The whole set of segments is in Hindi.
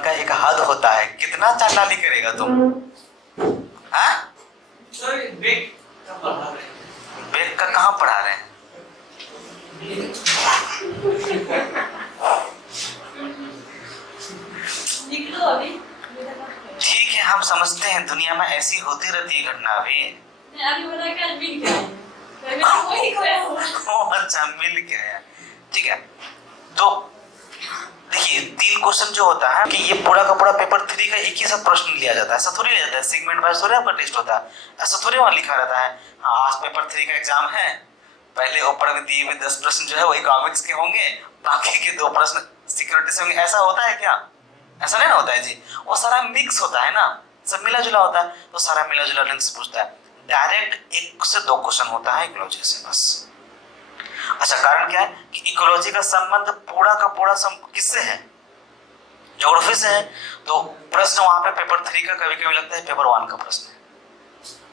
का एक हद होता है, कितना चालाकी करेगा तुम? हाँ? बेग का कहाँ पढ़ा रहे हैं? ठीक है, हम समझते हैं दुनिया में ऐसी होती रहती है घटना भी। अच्छा, मिल के आया। ठीक है, तो देखिए 3 क्वेश्चन जो होता है कि ये पूरा का पूरा पेपर 3 का एक ही सब प्रश्न लिया जाता है, ऐसा थोड़ी लिया जाता है। सेगमेंट वाइज थोड़ी आपका टेस्ट होता है, ऐसा थोड़ी वहां लिखा रहता है हाँ आज पेपर 3 का एग्जाम है, पहले ऊपर में दिए हुए 10 प्रश्न जो है वो इकोनॉमिक्स के होंगे, बाकी के 2 प्रश्न सिक्योरिटी से होंगे। ऐसा होता है क्या? ऐसा नहीं ना होता है जी, वो सारा मिक्स होता है ना, सब मिला जुला होता है। तो सारा मिला जुला ढंग से पूछता है। डायरेक्ट 1 से 2 क्वेश्चन होता है इकोलॉजी से बस। अच्छा, कारण क्या है कि इकोलॉजी का संबंध पूरा का पूरा किससे है? ज्योग्राफी से है। तो प्रश्न वहां पे पेपर 3 का कभी कभी लगता है पेपर 1 का प्रश्न है।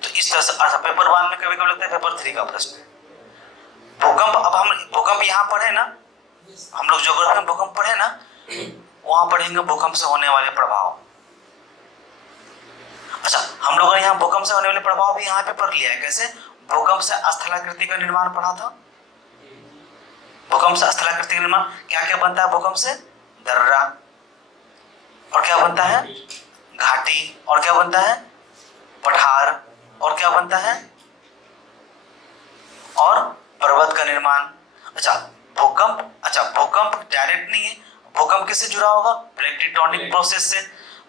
तो इस तरह से अच्छा, पेपर 1 में कभी कभी लगता है पेपर 3 का प्रश्न है। भूकंप, अब हम भूकंप यहाँ पढ़े ना, हम लोग ज्योग्राफी में भूकंप पढ़े ना, वहां पढ़ेंगे भूकंप से होने वाले प्रभाव। अच्छा, हम लोगों ने यहाँ भूकंप से होने वाले प्रभाव भी यहाँ पे पढ़ लिया है। कैसे? भूकंप से स्थलाकृति का निर्माण पढ़ा था। भूकंप से स्थलाकृति का निर्माण क्या क्या बनता है? भूकंप से दर्रा, और क्या बनता है? घाटी, और क्या बनता है? पठार, और क्या बनता है? और पर्वत का निर्माण। अच्छा, भूकंप डायरेक्ट नहीं है, भूकंप किससे जुड़ा होगा? प्लेट टेक्टोनिक प्रोसेस से।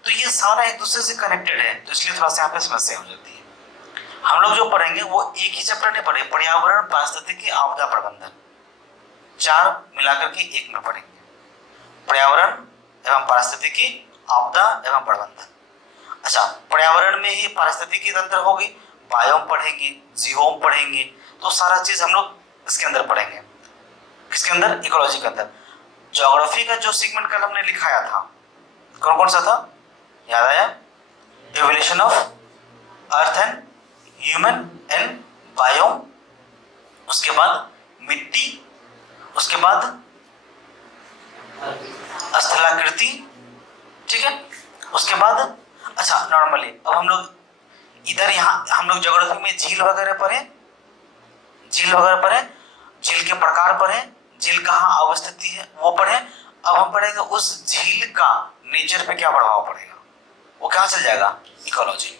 तो ये सारा एक दूसरे से कनेक्टेड है, तो इसलिए थोड़ा सा यहाँ पे समस्या हो जाती है। हम लोग जो पढ़ेंगे वो एक ही चैप्टर नहीं पढ़ेंगे, पर्यावरण, पारिस्थितिकी, आपदा प्रबंधन, 4 मिलाकर के एक में पढ़ेंगे। पर्यावरण एवं पारिस्थितिकी, आपदा एवं प्रबंधन। अच्छा, पर्यावरण में ही पारिस्थितिकी तंत्र होगी, बायोम पढ़ेंगे, जीवोम पढ़ेंगे, तो सारा चीज हम लोग इसके अंदर पढ़ेंगे। किसके अंदर? इकोलॉजी के अंदर। ज्योग्राफी का जो सेगमेंट कल हमने लिखाया था, कौन कौन सा था? याद आया? Evolution of earth and human and biome, उसके बाद मिट्टी, उसके बाद स्थलाकृति, ठीक है, उसके बाद अच्छा नॉर्मली अब हम लोग इधर यहाँ हम लोग ज्योग्राफी में झील वगैरह पढ़े, झील के प्रकार पढ़े, झील कहाँ अवस्थित है वो पढ़े। अब हम पढ़ेंगे उस झील का नेचर पे क्या प्रभाव पड़ेगा, वो कहाँ चल जाएगा? इकोलॉजी।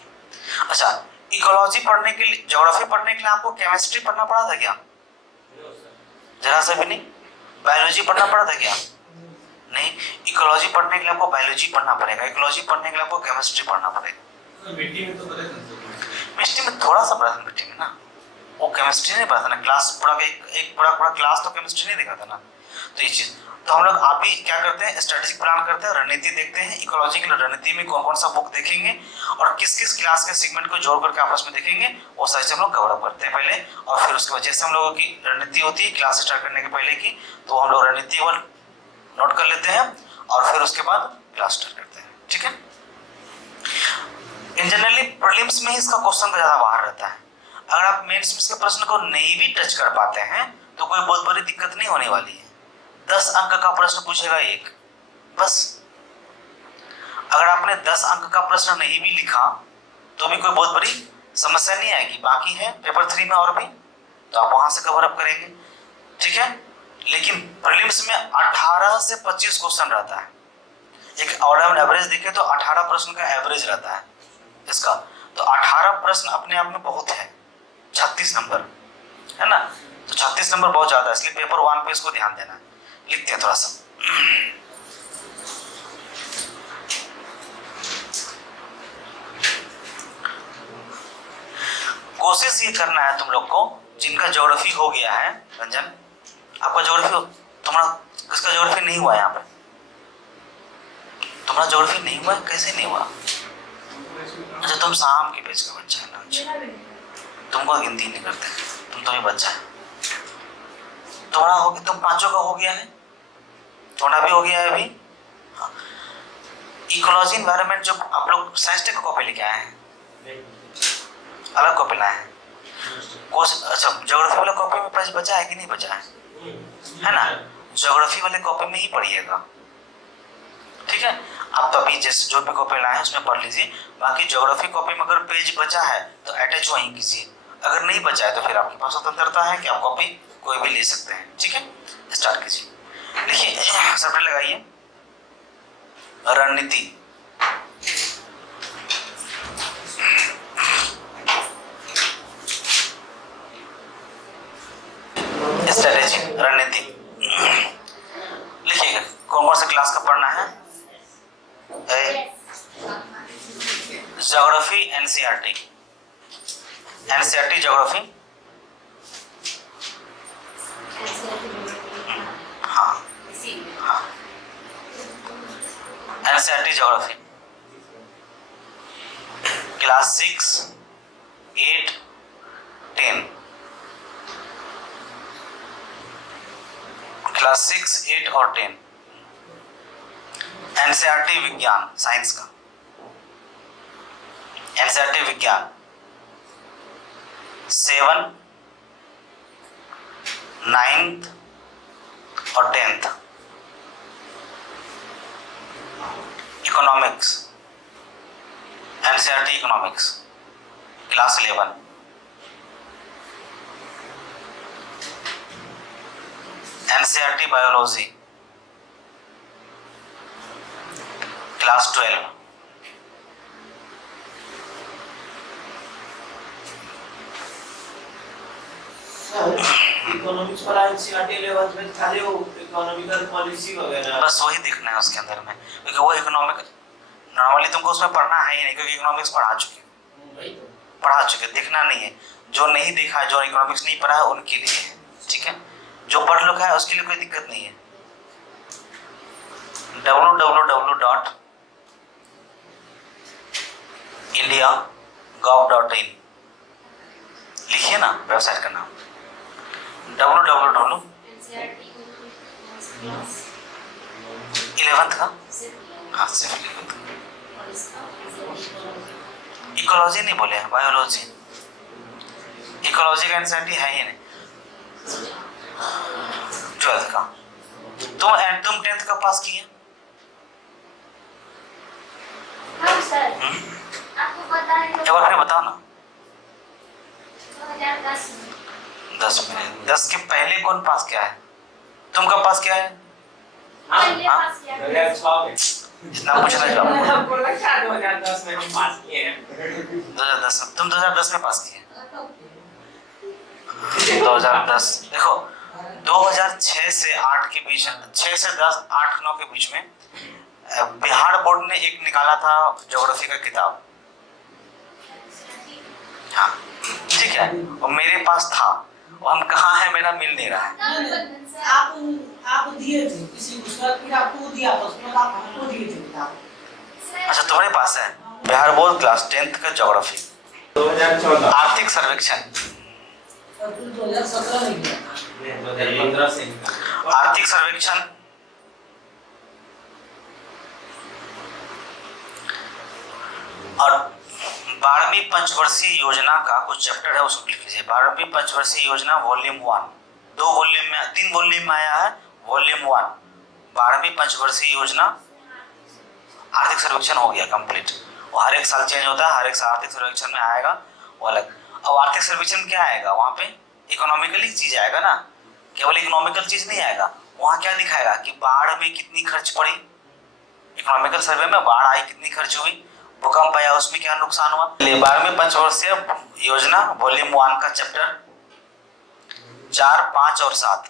अच्छा, इकोलॉजी पढ़ने के लिए, ज्योग्राफी पढ़ने के लिए आपको केमिस्ट्री पढ़ना पड़ा था क्या? जरा सा भी नहीं। बायोलॉजी पढ़ना पड़ा था क्या? नहीं। इकोलॉजी पढ़ने के लिए आपको बायोलॉजी पढ़ना पड़ेगा, इकोलॉजी पढ़ने के लिए आपको केमिस्ट्री पढ़ना पड़ेगा। मिट्टी में तो पता नहीं, मिट्टी में थोड़ा सा पढ़ा था, मिट्टी में ना वो केमिस्ट्री नहीं पढ़ा था ना, क्लास पूरा एक पूरा क्लास तो केमिस्ट्री नहीं देखा था ना। तो ये चीज तो हम लोग आप ही क्या करते हैं, स्ट्रेटेजिक प्लान करते हैं, रणनीति देखते हैं। इकोलॉजी की रणनीति में कौन कौन सा बुक देखेंगे और किस किस क्लास के सेगमेंट को जोड़ करके आपस में देखेंगे, वो सारी चीज हम लोग कवर अप करते हैं पहले। और फिर उसके बाद जैसे हम लोगों की रणनीति होती है क्लास स्टार्ट करने के पहले की, तो हम लोग रणनीति को नोट कर लेते हैं और फिर उसके बाद क्लास स्टार्ट करते हैं। ठीक है, इन जनरली प्रीलिम्स में ही इसका क्वेश्चन का ज्यादा बाहर रहता है। अगर आप मेंस में इसके प्रश्न को नहीं भी टच कर पाते हैं तो कोई बहुत बड़ी दिक्कत नहीं होने वाली है। 10 अंक का प्रश्न पूछेगा एक बस। अगर आपने 10 अंक का प्रश्न नहीं भी लिखा तो भी कोई बहुत बड़ी समस्या नहीं आएगी। बाकी है पेपर 3 में और भी, तो आप वहां से कवर अप करेंगे। ठीक है, लेकिन प्रीलिम्स में 18 से 25 क्वेश्चन रहता है। एक ऑड एवरेज देखे तो 18 प्रश्न का एवरेज रहता है इसका। तो 18 प्रश्न अपने आप में बहुत है, 36 नंबर है ना, तो 36 नंबर बहुत ज्यादा है, इसलिए पेपर 1 पे इसको ध्यान देना है। लिखते हैं थोड़ा सा। कोशिश ये करना है तुम लोग को जिनका ज्योग्राफी हो गया है। रंजन, आपका ज्योग्राफी, तुम्हारा किसका ज्योग्राफी नहीं हुआ यहाँ पे? तुम्हारा ज्योग्राफी नहीं हुआ? कैसे नहीं हुआ? अच्छा, तुम शाम के बैच का बच्चा है ना, तुमको गिनती नहीं करते, तुम तो भी बच्चा है। तुम्हारा हो गया, तुम 5 का हो गया है, तुम्हारा भी हो गया है अभी। हाँ, इकोलॉजी एनवायरनमेंट जो आप लोग साइंस टेक कॉपी लेके आए हैं, अलग कॉपी लाए हैं। अच्छा, ज्योग्राफी वाले कॉपी में पेज बचा है कि नहीं बचा है ना? ज्योग्राफी वाले कॉपी में ही पढ़िएगा। ठीक है। आप तो अभी जैसे जो भी कॉपी लाए हैं उसमें पढ़ लीजिए, बाकी ज्योग्राफी कॉपी में अगर पेज बचा है तो अटैच वहीं कीजिए, अगर नहीं बचा है तो फिर आपके पास स्वतंत्रता है कि आप कॉपी कोई भी ले सकते हैं। ठीक है, स्टार्ट कीजिए। लिखिए, सबसे लगाइए रणनीति। स्ट्रेटेजी, रणनीति। लिखिएगा कौन कौन से क्लास का पढ़ना है। ज्योग्राफी एनसीईआरटी, एनसीईआरटी ज्योग्राफी, हाँ हाँ, एनसीईआरटी ज्योग्राफी क्लास 6, 8, 10, क्लास 6, 8 और 10। एनसीईआरटी विज्ञान साइंस का, एनसीईआरटी विज्ञान 7, 9th और 10th। Economics, NCERT economics class 11। NCERT biology class 12। Economics पर एनसीईआरटी लेवल में खाली वो इकोनॉमिकल पॉलिसी वगैरह बस वही देखना है उसके अंदर में, क्योंकि वो इकोनॉमिक नॉर्मली तुमको उसमें पढ़ना है ही नहीं, क्योंकि इकोनॉमिक्स पढ़ा चुके, देखना नहीं है। जो नहीं देखा है, जो इकोनॉमिक्स नहीं पढ़ा है उनके लिए है। ठीक है, जो पढ़ रखा है उसके लिए कोई दिक्कत नहीं है। www.india.gov.in लिखिए ना वेबसाइट का नाम, www 11th का, हाँ सिर्फ 11th। इकोलॉजी नहीं बोले हैं, बायोलॉजी। इकोलॉजी का एनसीईआरटी है ही नहीं। 12th का तुम 10th का पास किए? हाँ सर, आपको पता है एक बार फिर बताओ ना। 2010 में। 10 में 10 के पहले कौन पास किया है? तुम कब पास किया है? पहले पास किया। 2006 में इतना पूछना चाहिए आपको लगता है 2010 में हम पास किए हैं। 2010 तुम 2010 में पास किए? 2010 देखो 2006 से 8 के बीच, 6 से 10, 8, 9 के बीच में बिहार बोर्ड ने एक निकाला था ज्योग्राफी का किताब। हाँ ठीक है, और मेरे पास था, और हम कहाँ है मेरा मिल नहीं रहा है। आप दिए थे किसी उसका, फिर आपको दिया था उसमें आप हमको दिए थे किताब। अच्छा तुम्हारे पास है बिहार बोर्ड क्लास 10th का ज्योग्राफी। 2014 आर्थिक सर्वेक्षण, 2017 में किया था। 2015 से आर्थिक सर्वेक्षण और 12वीं पंचवर्षीय योजना का कुछ चैप्टर है उसको लिख लीजिए। 12वीं पंचवर्षीय योजना वॉल्यूम 1, 2 वॉल्यूम में, 3 वॉल्यूम में आया है। वॉल्यूम 1 12वीं पंचवर्षीय योजना आर्थिक सर्वेक्षण हो गया कंप्लीट। वो हर एक साल चेंज होता है, हर एक साल आर्थिक सर्वेक्षण में आएगा वो अलग। अब आर्थिक सर्वेक्षण क्या आएगा वहाँ पे? इकोनॉमिकली चीज आएगा ना, केवल इकोनॉमिकल चीज नहीं आएगा। वहाँ क्या दिखाएगा कि बाढ़ में कितनी खर्च पड़ी, इकोनॉमिकल सर्वे में बाढ़ आई कितनी खर्च हुई, भूकंप आया उसमें क्या नुकसान हुआ। 12वीं पंचवर्षीय योजना वॉल्यूम 1 का चैप्टर 4, 5 और 7,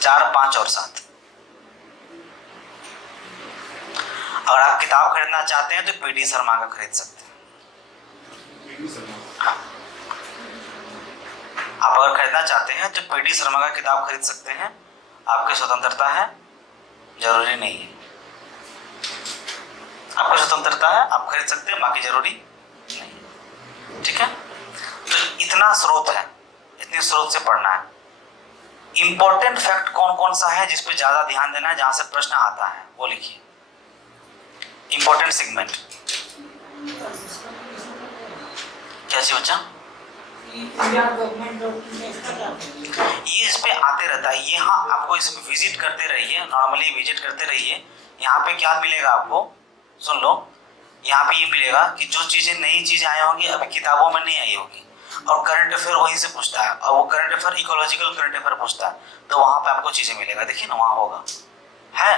4, 5 और 7। अगर आप किताब खरीदना चाहते हैं तो पीडी शर्मा का खरीद सकते हैं। हाँ, आप अगर खरीदना चाहते हैं तो पीडी शर्मा का किताब खरीद सकते हैं, आपकी स्वतंत्रता है, जरूरी नहीं है। आपको स्वतंत्रता है, आप खरीद सकते हैं, बाकी जरूरी नहीं। ठीक है, तो इतना स्रोत है, इतने स्रोत से पढ़ना है। इंपॉर्टेंट फैक्ट कौन कौन सा है जिस पे ज्यादा ध्यान देना है, जहां से प्रश्न आता है वो लिखिए। इंपॉर्टेंट सेगमेंट क्या चीज बच्चा? इंडिया गवर्नमेंट ये इस पे आते रहता जाता है। ये हाँ आपको इसमें विजिट करते रहिए, नॉर्मली विजिट करते रहिए। यहाँ पे क्या मिलेगा आपको, सुन लो, यहाँ पे ये मिलेगा कि जो चीजें नई चीजें आई होंगी अभी किताबों में नहीं आई होगी, और करंट अफेयर वहीं से पूछता है, और वो current affair ecological current affair पूछता है, तो वहां पे आपको चीजें मिलेगा। देखिए ना वहां होगा, है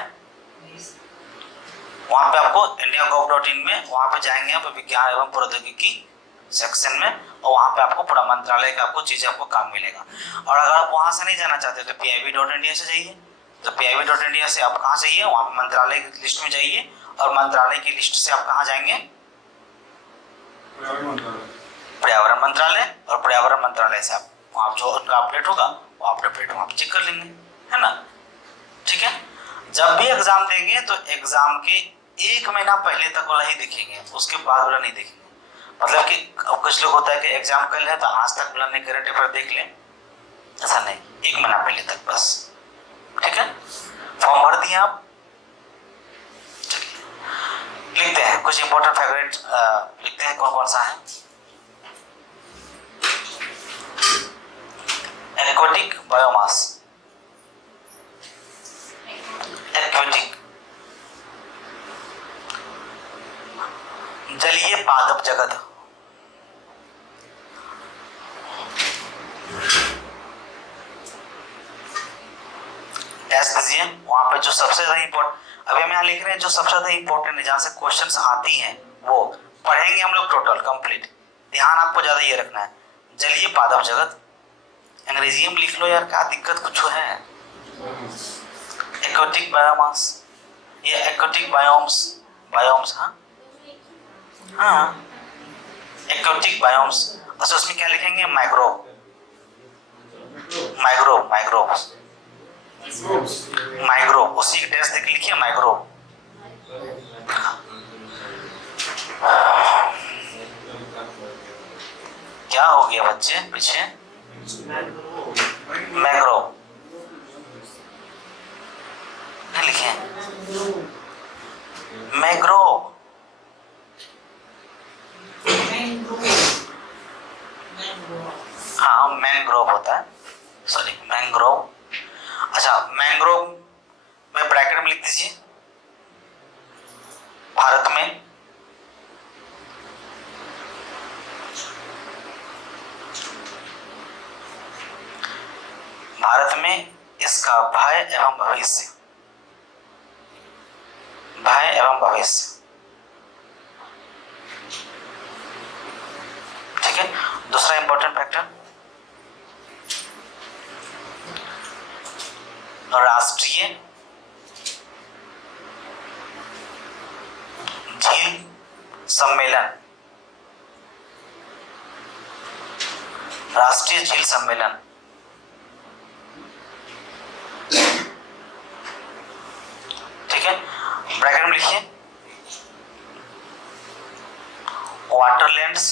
वहां पे आपको indiagov.in में वहां पे जाएंगे आप विज्ञान एवं प्रौद्योगिकी सेक्शन में, और वहां पे आपको पूरा मंत्रालय का आपको चीजें आपको काम मिलेगा। और अगर आप वहां से नहीं जाना चाहते तो pib.india से जाइए। तो pib.india से आप कहाँ जाइए, वहां पे मंत्रालय की लिस्ट में जाइए, और मंत्रालय की लिस्ट से आप कहाँ जाएंगे, पर्यावरण मंत्रालय, और पर्यावरण मंत्रालय से आप वहां जो उनका अपडेट होगा वो आप अपडेट वहां पे चेक कर लेंगे, है ना। ठीक है, जब भी एग्जाम देंगे तो एग्जाम के 1 महीना पहले तक वाला ही देखेंगे, उसके बाद वाला नहीं देखेंगे। मतलब कि कुछ लोग होता है कि एग्जाम कल है तो आज तक वाला नहीं करंट अफेयर देख लें, ऐसा नहीं, 1 महीना पहले तक बस। ठीक है, फॉर्म भर दिए आप, लिखते हैं कुछ इंपॉर्टेंट फैक्ट लिखते हैं, कौन कौन सा है। एक्वेटिक बायोमास, एक्वेटिक जलीय पादप जगत, टेस्ट दीजिए वहां पे जो सबसे ज्यादा इंपॉर्टेंट, अभी हम यहाँ लिख रहे हैं जो सबसे ज्यादा इंपॉर्टेंट है, जहां से क्वेश्चंस आती हैं वो पढ़ेंगे हम लोग टोटल कंप्लीट। ध्यान आपको ज्यादा ये रखना है, जलीय पादप जगत, अंग्रेजी में लिख लो यार, क्या दिक्कत कुछ है। एक्वेटिक बायोमास, ये एक्वेटिक बायोम्स, बायोम्स, हाँ हाँ एक्वेटिक बायोम्स। अच्छा उसमें क्या लिखेंगे, माइक्रो, माइक्रो, माइक्रो, माइक्रो, उसी के टेस्ट देख लिखिए माइक्रो। क्या हो गया बच्चे पीछे, मैग्रो नहीं लिखे, मैग्रो, हाँ मैंग्रोव होता है, सॉरी मैंग्रोव। अच्छा मैंग्रोव में ब्रैकेट में लिख दीजिए, भारत में इसका भय एवं भविष्य, भय एवं भविष्य। ठीक है, दूसरा इंपॉर्टेंट फैक्टर, राष्ट्रीय झील सम्मेलन, राष्ट्रीय झील सम्मेलन, ठीक है, ब्रैकेट में लिखिए वाटरलैंड्स,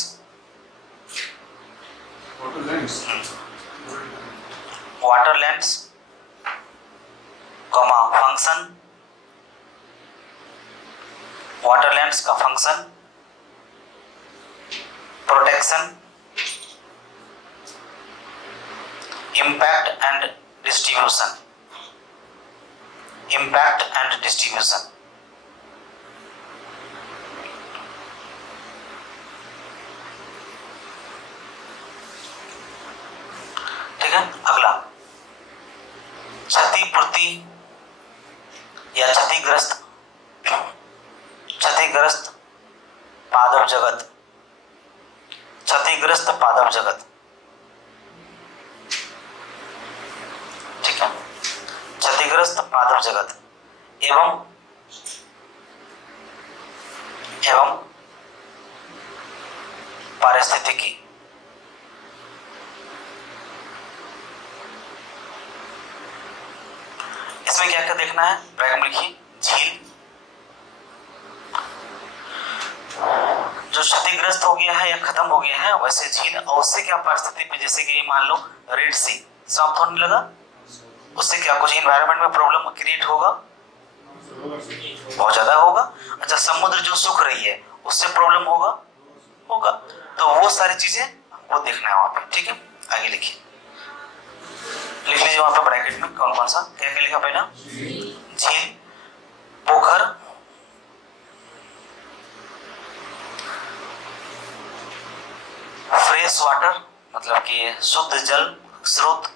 वाटरलैंड्स कॉमा फंक्शन, वाटरलैंड्स का function, protection, impact and distribution, impact and distribution. ठीक है, अगला क्षतिपूर्ति या क्षतिग्रस्त, क्षतिग्रस्त पादप जगत, क्षतिग्रस्त पादप जगत। ठीक है, क्षतिग्रस्त पादप जगत एवं पारिस्थितिकी। इसमें क्या क्या देखना है, ब्रैकेट में लिखिए झील, जो क्षतिग्रस्त हो गया है या खत्म हो गया है वैसे झील, और उससे क्या परिस्थिति पे, जैसे कि मान लो रेड सी समाप्त होने लगा, उससे क्या कुछ एनवायरनमेंट में प्रॉब्लम क्रिएट होगा, बहुत ज्यादा होगा। अच्छा समुद्र जो सूख रही है उससे प्रॉब्लम होगा, होगा, तो वो सारी चीजें आपको देखना है वहां पे। ठीक है, आगे लिखिए, लिख लीजिए लिखिए वहां पे ब्रैकेट में कौन कौन सा, क्या क्या लिखा पहला, झील, पोखर, फ्रेश वाटर मतलब कि शुद्ध जल स्रोत,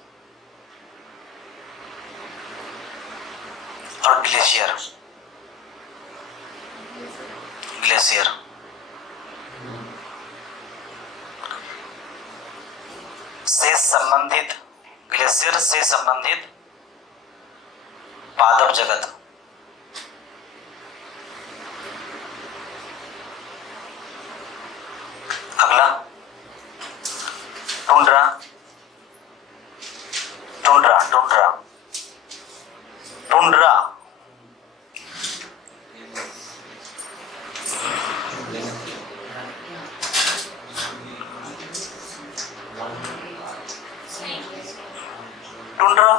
और ग्लेशियर, ग्लेशियर से संबंधित, ग्लेशियर से संबंधित पादप जगत। अगला tundra, tundra, tundra, tundra tundra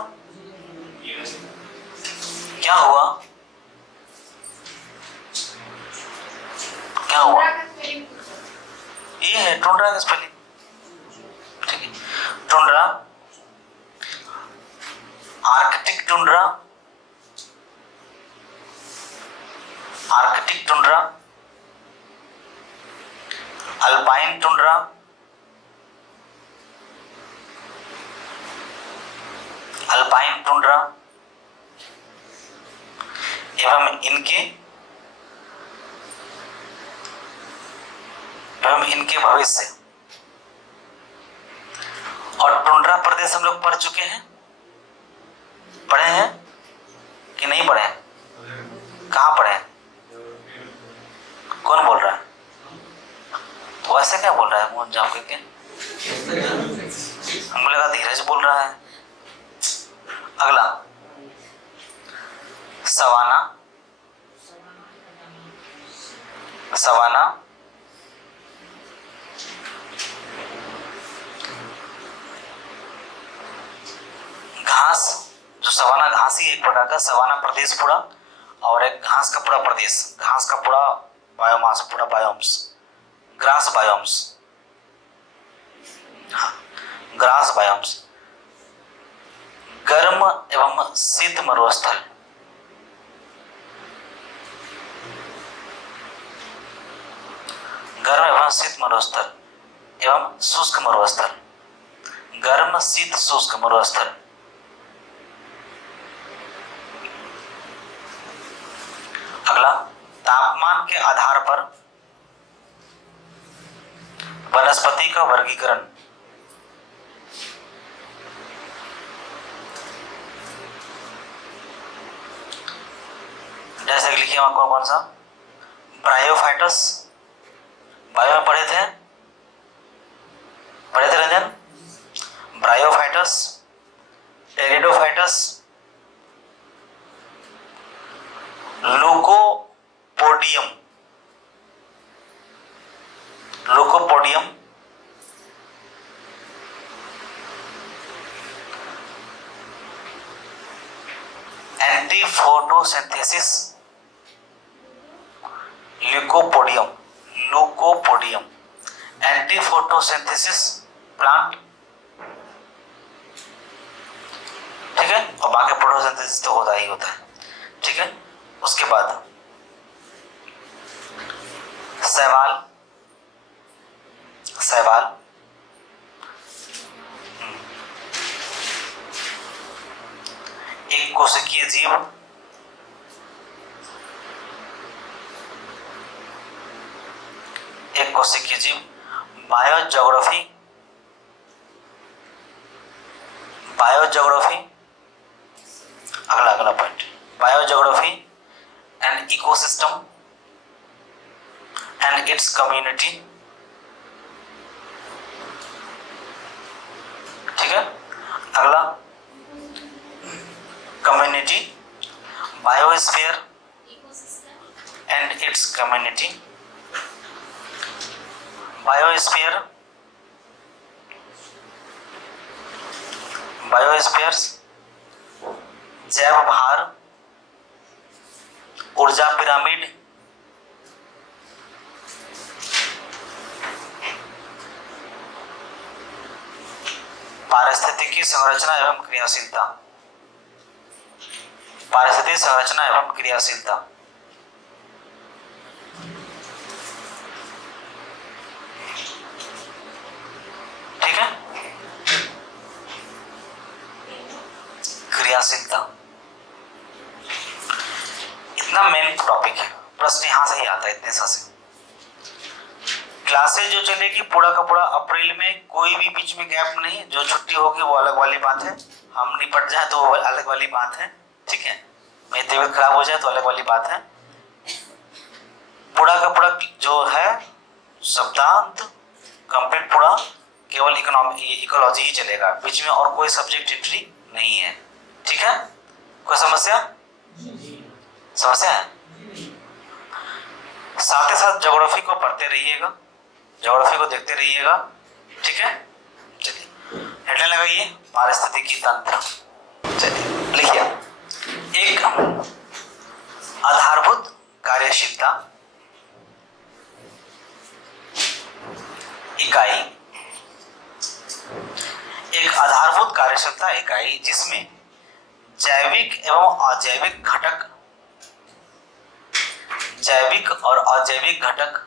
क्या हुआ, क्या हुआ, ये है टुंड्रा का स्पेलिंग, ठीक है। Tundra, Arctic tundra, Arctic tundra, alpine tundra, alpine tundra एवं इनके भविष्य। और टुंड्रा प्रदेश हम लोग पढ़ चुके हैं, पढ़े हैं कि नहीं पढ़े हैं, कहाँ पढ़े हैं, कौन बोल रहा है, वो ऐसे क्या बोल रहा है मुंह जाम करके, हमको लगा धीरज बोल रहा है। अगला सवाना, सवाना, घास, जो सवाना घास ही एक प्रकार का सवाना प्रदेश पूरा, और एक घास का पूरा प्रदेश, घास का पूरा बायोमास, पूरा बायोम्स, ग्रास बायोम्स, हाँ ग्रास बायोम्स। गर्म एवं शीत मरुस्थल, गर्म एवं शीत मरुस्थल एवं शुष्क मरुस्थल, गर्म शीत शुष्क मरुस्थल। अगला तापमान के आधार पर वनस्पति का वर्गीकरण, जैसे कि लिखिए वहां कौन सा, ब्रायोफाइटस, बायो में पढ़े थे Ranjan, bryophytes, pteridophytes, lycopodium, lycopodium, anti photosynthesis, lycopodium, lycopodium, anti photosynthesis plant, ठीक है। और बाकी फोटोसिंथेसिस तो होता ही होता है, ठीक है। उसके बाद शैवाल, शैवाल, एक कोशिकीय जीव, एक कोशिकीय जीव। बायोज्योग्राफी, बायोज्योग्राफी, अगला अगला point, biogeography and ecosystem and its community, ठीक है। अगला community, biosphere and its community, biosphere, biospheres, जैव भार, ऊर्जा पिरामिड, पारिस्थितिकी संरचना एवं क्रियाशीलता, पारिस्थितिक संरचना एवं क्रियाशीलता। ठीक है, क्रियाशीलता इतना मेन टॉपिक है, प्रश्न यहां से ही आता है इतने सा से। क्लासेज जो चलेगी पूरा का पूरा अप्रैल में, कोई भी बीच में गैप नहीं, जो छुट्टी होगी वो अलग वाली बात है, हम निपट जाए तो वो अलग वाली बात है। ठीक है, मेरी तबीयत खराब हो जाए तो अलग वाली बात है। पूरा का पूरा जो है शब्दांत कंप्लीट पूरा केवल इकोलॉजी ही चलेगा, बीच में और कोई सब्जेक्ट एंट्री नहीं है। ठीक है, कोई समस्या समस्या है? साथ ही साथ ज्योग्राफी को पढ़ते रहिएगा, ज्योग्राफी को देखते रहिएगा। ठीक है, चलिए हेडलाइन लगाइए, पारिस्थितिकी तंत्र। चलिए लिखिए, एक आधारभूत कार्यशीलता इकाई, एक आधारभूत कार्यशीलता इकाई जिसमें जैविक एवं अजैविक घटक, जैविक और अजैविक घटक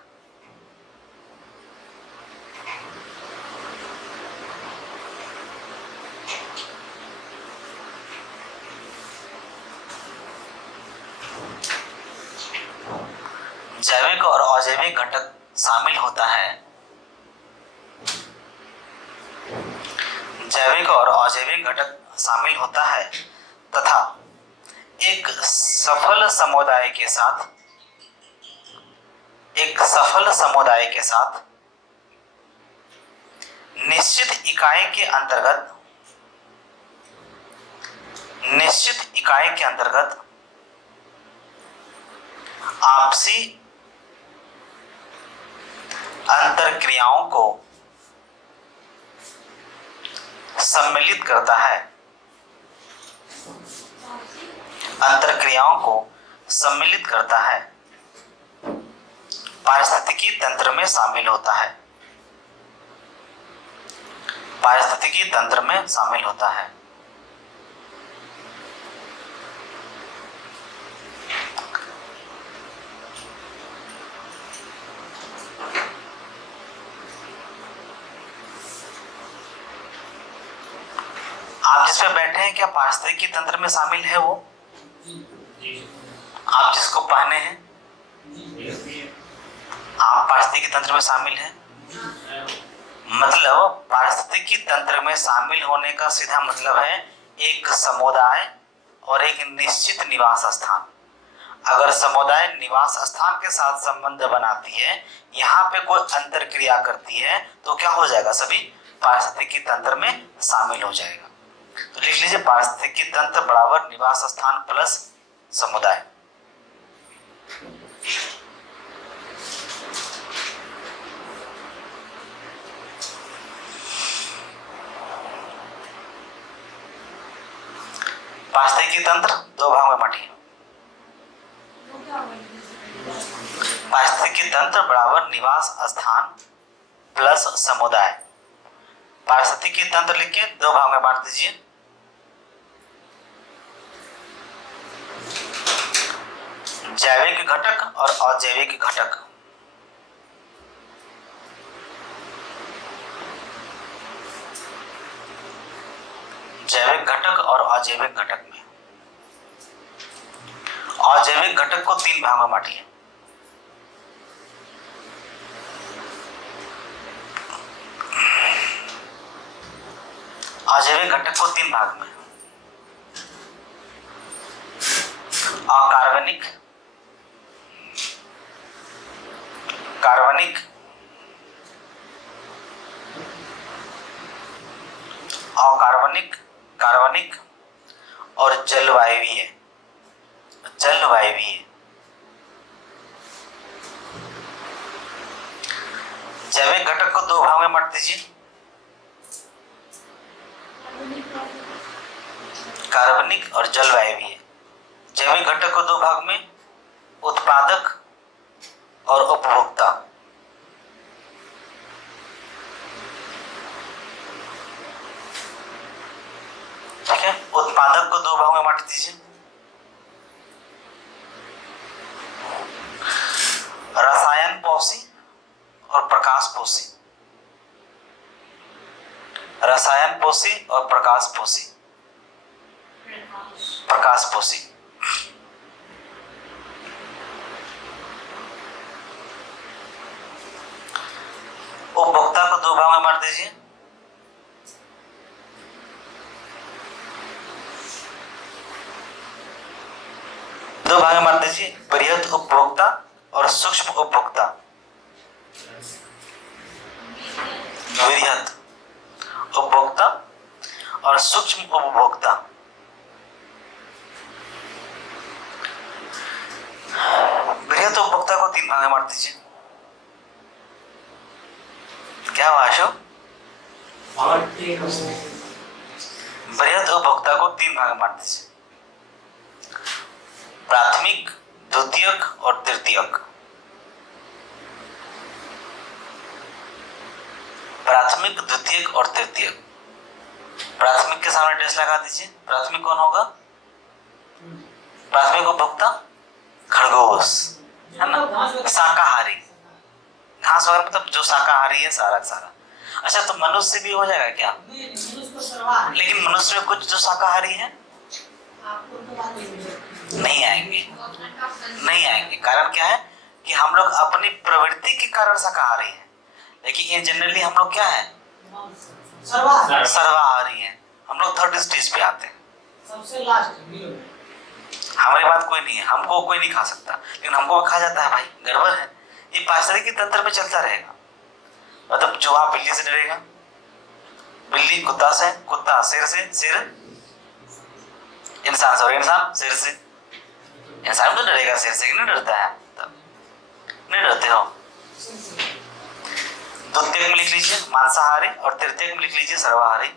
जैविक और अजैविक घटक शामिल होता है, जैविक और अजैविक घटक शामिल होता है तथा एक सफल समुदाय के साथ, एक सफल समुदाय के साथ निश्चित इकाई के अंतर्गत, निश्चित इकाई के अंतर्गत आपसी अंतरक्रियाओं को सम्मिलित करता है, अंतरक्रियाओं को सम्मिलित करता है, पारिस्थितिकी तंत्र में शामिल होता है, पारिस्थितिकी तंत्र में शामिल होता है। आप जिस पे बैठे हैं क्या पारिस्थितिकी तंत्र में शामिल है? वो आप जिसको पहने हैं आप पारिस्थितिकी तंत्र में शामिल हैं। मतलब पारिस्थितिकी तंत्र में शामिल होने का सीधा मतलब है एक समुदाय और एक निश्चित निवास स्थान। अगर समुदाय निवास स्थान के साथ संबंध बनाती है, यहाँ पे कोई अंतर क्रिया करती है, तो क्या हो जाएगा? सभी पारिस्थितिकी तंत्र में शामिल हो जाएगा। तो लिख लीजिए, पारिस्थितिकी तंत्र बराबर निवास स्थान प्लस समुदाय। पारिस्थितिकी तंत्र दो भाग में बांटिए। पारिस्थितिकी तंत्र बराबर निवास स्थान प्लस समुदाय। पारिस्थितिकी तंत्र लिख के दो भाग में बांट दीजिए। जैविक घटक और अजैविक घटक। जैविक घटक और अजैविक घटक में अजैविक घटक को तीन भाग में बांटिए। अजैविक घटक को तीन भाग में, अकार्बनिक, कार्बनिक, अकार्बनिक, कार्बनिक और जलवायवीय। जलवायवीय जैविक घटक को दो भाग में बांट दीजिए। कार्बनिक और जलवायवीय। जैविक घटक को दो भाग में, उत्पादक और उपभोक्ता। ठीक है। उत्पादक को दो भागों में बांट दीजिए। रसायन पोषी और प्रकाश पोषी। रसायन पोषी और प्रकाश पोषी। प्रकाश पोषी। उपभोक्ता को दो भागों में बांट दीजिए। दो भाग में बांट दीजिए, बृहद उपभोक्ता और सूक्ष्म उपभोक्ता। बृहद उपभोक्ता और सूक्ष्म उपभोक्ता। बृहद उपभोक्ता को तीन भाग में बांट दीजिए। क्या भाषो? बृहद उपभोक्ता को तीन भाग में बांट दीजिए, प्राथमिक, द्वितीयक और तृतीयक। प्राथमिक, द्वितीयक और तृतीयक। प्राथमिक के सामने डैश लगा दीजिए। प्राथमिक कौन होगा? प्राथमिक उपभोक्ता खरगोश, है ना, शाकाहारी। घास वगैरह मतलब जो शाकाहारी है सारा सारा। अच्छा, तो मनुष्य भी हो जाएगा क्या? लेकिन मनुष्य में कुछ जो शाकाहारी है नहीं आएंगे, नहीं आएंगे। कारण क्या है कि हम लोग अपनी प्रवृत्ति के कारण शाकाहारी हैं, लेकिन इन जनरली हम लोग क्या है? सर्वाहारी हैं। हम लोग थर्ड स्टेज पे आते हैं, सबसे लास्ट। हमारी बात कोई नहीं है, हमको कोई नहीं खा सकता, लेकिन हमको खा जाता है। भाई गड़बड़ है। ये पारिस्थितिकी तंत्र में चलता रहेगा। मतलब जो आप बिल्ली से डरेगा, बिल्ली कुत्ता से, कुत्ता शेर से, शेर इंसान से, और इंसान शेर से। इंसान तो डरेगा शेर से, नहीं डरता है? तब नहीं डरते हो। द्वितीयक में लिख लीजिए मांसाहारी और तृतीयक में लिख लीजिए सर्वाहारी।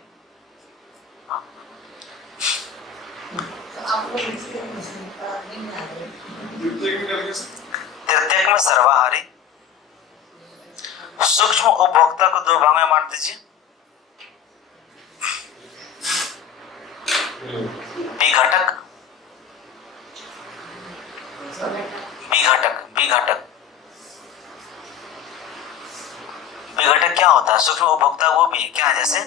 तृतीयक में सर्वाहारी। सूक्ष्म उपभोक्ता को दो भाग में बांट दीजिए। विघटक, विघटक, विघटक। विघटक क्या होता है? सूक्ष्म उपभोक्ता वो भी है क्या? जैसे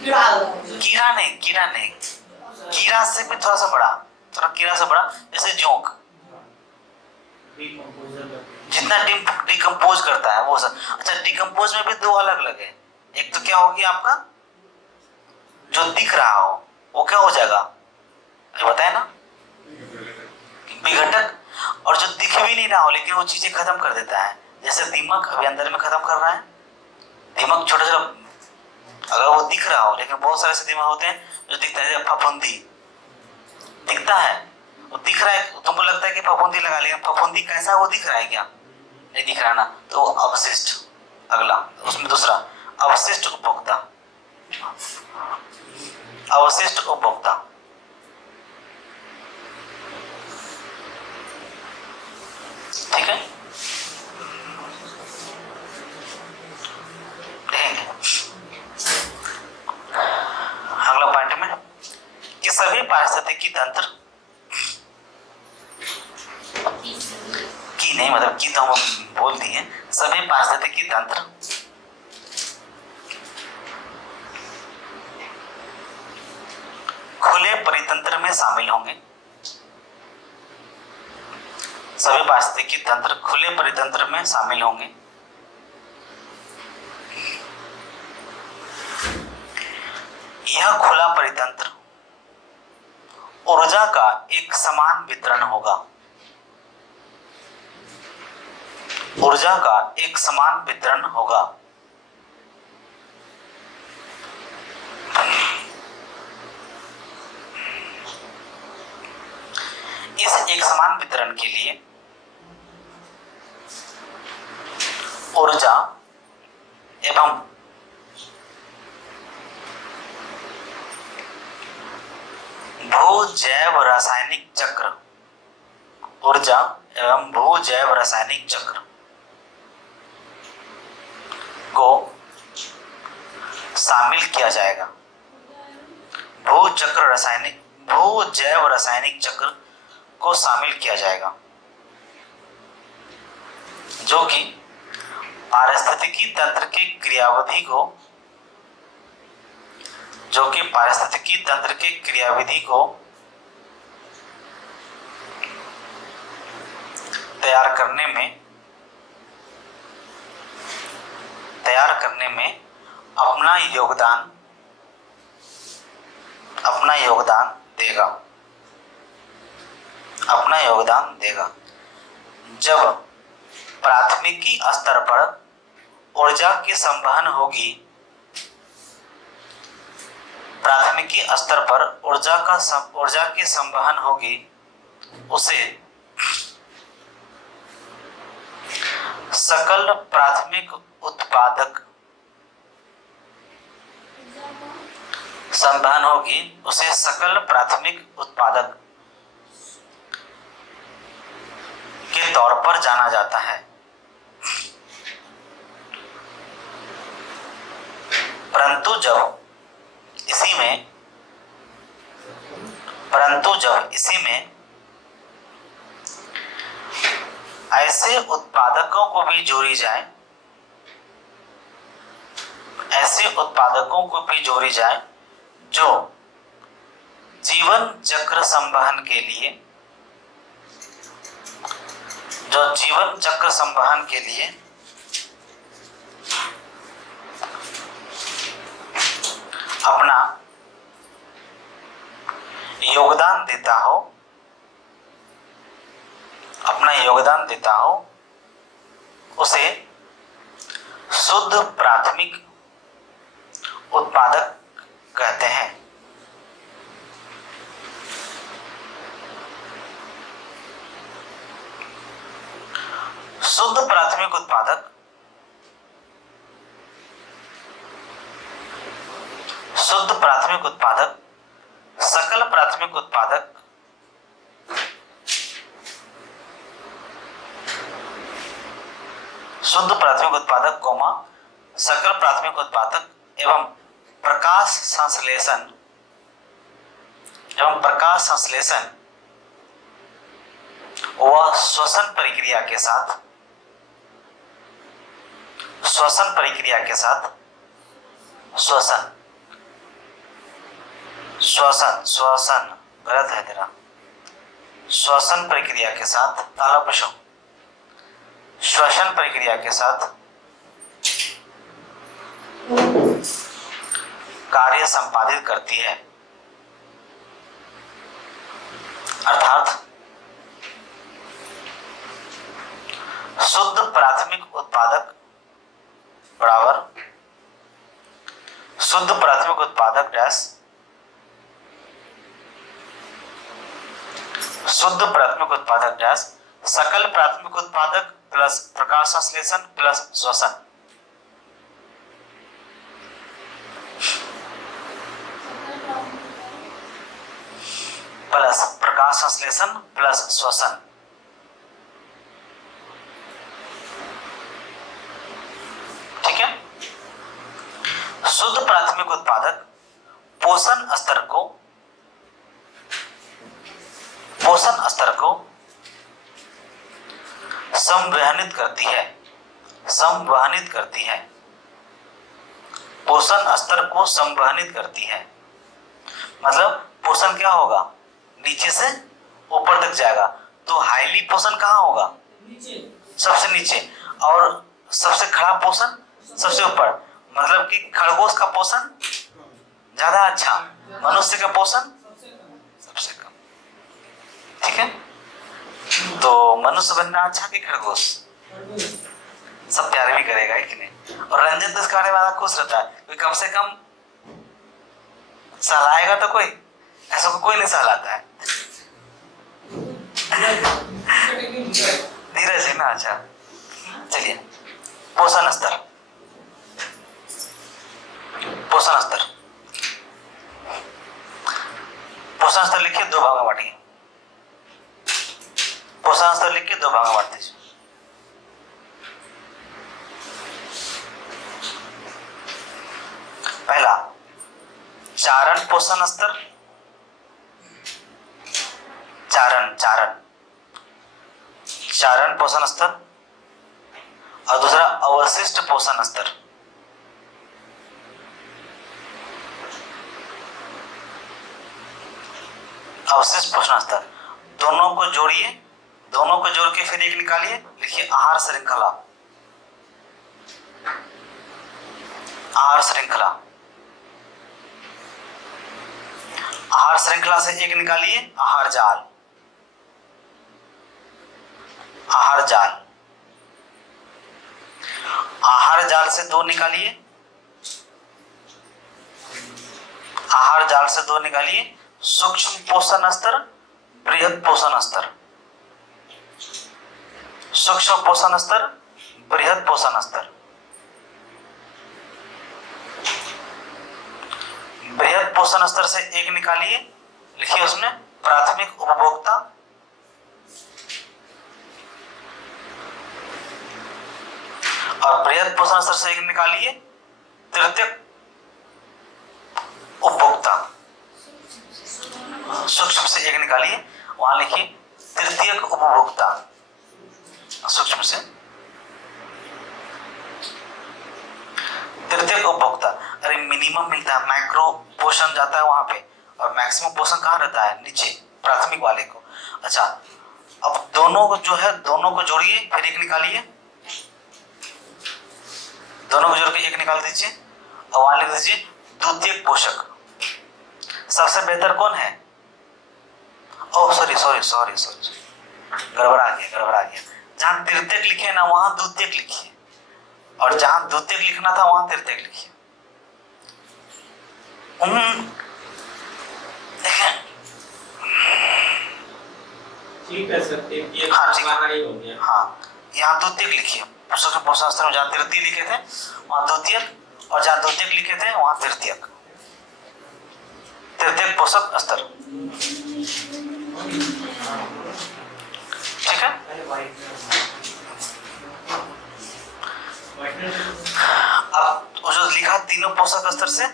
कीड़ा नहीं, कीड़ा नहीं, कीड़ा से भी थोड़ा सा बड़ा, थोड़ा कीड़ा से बड़ा, जैसे जोंक। जितना डिकम्पोज करता है वो सब। अच्छा, डिकम्पोज में भी दो अलग अलग है। एक तो क्या होगी आपका, जो दिख रहा हो वो क्या हो जाएगा, बताए ना, विघटक। और जो दिख भी नहीं रहा हो लेकिन वो चीजें खत्म कर देता है, जैसे दीमक अभी अंदर में खत्म कर रहा है। दीमक छोटा छोटा, अगर वो दिख रहा हो, लेकिन बहुत सारे ऐसे दीमक होते हैं जो दिखता है, फफूंदी दिखता है, वो दिख रहा है, तुमको लगता है कि फफूंदी लगा, लेकिन फफूंदी कैसा वो दिख रहा है क्या? नहीं दिख रहा ना। तो अवशिष्ट, अगला उसमें दूसरा अवशिष्ट उपभोक्ता। अवशिष्ट उपभोक्ता, ठीक है। देखेंगे अगला पॉइंट में कि सभी पारिस्थितिकी तंत्र की नहीं, मतलब की तो हम बोल दिए, सभी पारिस्थितिकी तंत्र खुले परितंत्र में शामिल होंगे। सभी पारिस्थितिकी तंत्र खुले परितंत्र में शामिल होंगे। यह खुला परितंत्र ऊर्जा का एक समान वितरण होगा। ऊर्जा का एक समान वितरण होगा। इस एक समान वितरण के लिए ऊर्जा एवं भू जैव रासायनिक चक्र, ऊर्जा एवं भू जैव रासायनिक चक्र को शामिल किया जाएगा। भू जैव रासायनिक चक्र को शामिल किया जाएगा, जो कि पारिस्थितिकी तंत्र के क्रियाविधि को तैयार करने में अपना योगदान देगा। जब प्राथमिकी स्तर पर ऊर्जा की संवहन होगी, उसे सकल प्राथमिक उत्पादक के तौर पर जाना जाता है। परंतु जब इसी में ऐसे उत्पादकों को भी जोड़ी जाए जो जीवन चक्र संवहन के लिए अपना योगदान देता हो, उसे शुद्ध प्राथमिक उत्पादक कहते हैं। शुद्ध प्राथमिक उत्पादक सकल प्राथमिक उत्पादक सकल प्राथमिक उत्पादक एवं प्रकाश संश्लेषण व श्वसन प्रक्रिया के साथ कार्य संपादित करती है। अर्थात शुद्ध प्राथमिक उत्पादक बराबर शुद्ध प्राथमिक उत्पादक डैश सकल प्राथमिक उत्पादक प्लस प्रकाश संश्लेषण प्लस श्वसन प्लस प्रकाश संश्लेषण प्लस श्वसन। ठीक है। शुद्ध प्राथमिक उत्पादक पोषण स्तर को संवहनित करती है। पोषण स्तर को संवहनित करती है, मतलब पोषण क्या होगा, नीचे से ऊपर तक जाएगा। तो हाईली पोषण कहाँ होगा, सबसे नीचे, और सबसे खराब पोषण सबसे ऊपर। मतलब कि खरगोश का पोषण ज्यादा अच्छा, मनुष्य का पोषण सबसे कम। ठीक है। तो मनुष्य बनना अच्छा कि खरगोश, सब प्यार भी करेगा कि नहीं। और रंजन तो इसके बारे में खुश रहता है, क्योंकि कम से कम सहलाएगा तो कोई, ऐसा कोई नहीं सहलाता है। धीरज है ना। अच्छा चलिए, पोषण स्तर लिखिए, दो भाग में बांटिए। पोषण स्तर लिख के दो भाग में बांट दीजिए। पहला चारण पोषण स्तर चारण चारण चारण पोषण स्तर, और दूसरा अवशिष्ट पोषण स्तर। अवशिष्ट पोषण स्तर, दोनों को जोड़िए, दोनों को जोड़ के फिर एक निकालिए, लिखिए आहार श्रृंखला। आहार श्रृंखला, आहार श्रृंखला से एक निकालिए आहार जाल। आहार जाल, आहार जाल से दो निकालिए, आहार जाल से दो निकालिए सूक्ष्म पोषण स्तर, बृहद पोषण स्तर। सूक्ष्म पोषण स्तर, बृहद पोषण स्तर। बृहद पोषण स्तर से एक निकालिए, लिखिए उसमें प्राथमिक उपभोक्ता, और बृहद पोषण स्तर से एक निकालिए तृतीयक उपभोक्ता। सूक्ष्म से एक निकालिए, वहां लिखिए तृतीयक उपभोक्ता। सूक्ष्म से तृतीयक उपभोक्ता। अरे मिनिमम मिलता है, माइक्रो पोषण जाता है वहां पे, और मैक्सिमम पोषण कहाँ रहता है? नीचे, प्राथमिक वाले को। अच्छा, अब दोनों को जो है, दोनों को जोड़िए, फिर एक निकालिए, दोनों को जोड़ के एक निकाल दीजिए, और वहां लिख दीजिए द्वितीयक पोषक। सबसे बेहतर कौन है? Oh sorry sorry sorry sorry, गड़बड़ा गया। जहां तृतीयक लिखे ना वहां द्वितीयक लिखिए, और जहां द्वितीयक लिखना था वहां तृतीयक लिखिए। ठीक है सर, ये हाँ ठीक कहानी हो गया। हाँ, यहाँ द्वितीयक लिखिए। सूक्ष्म पोषण स्तर में जहाँ तृतीय लिखे थे वहां द्वितीयक, और जहाँ द्वितीयक लिखे थे वहां तृतीयक। तृतीयक पोषक स्तर, ठीक है। अब वो जो लिखा तीनों पोषक स्तर से,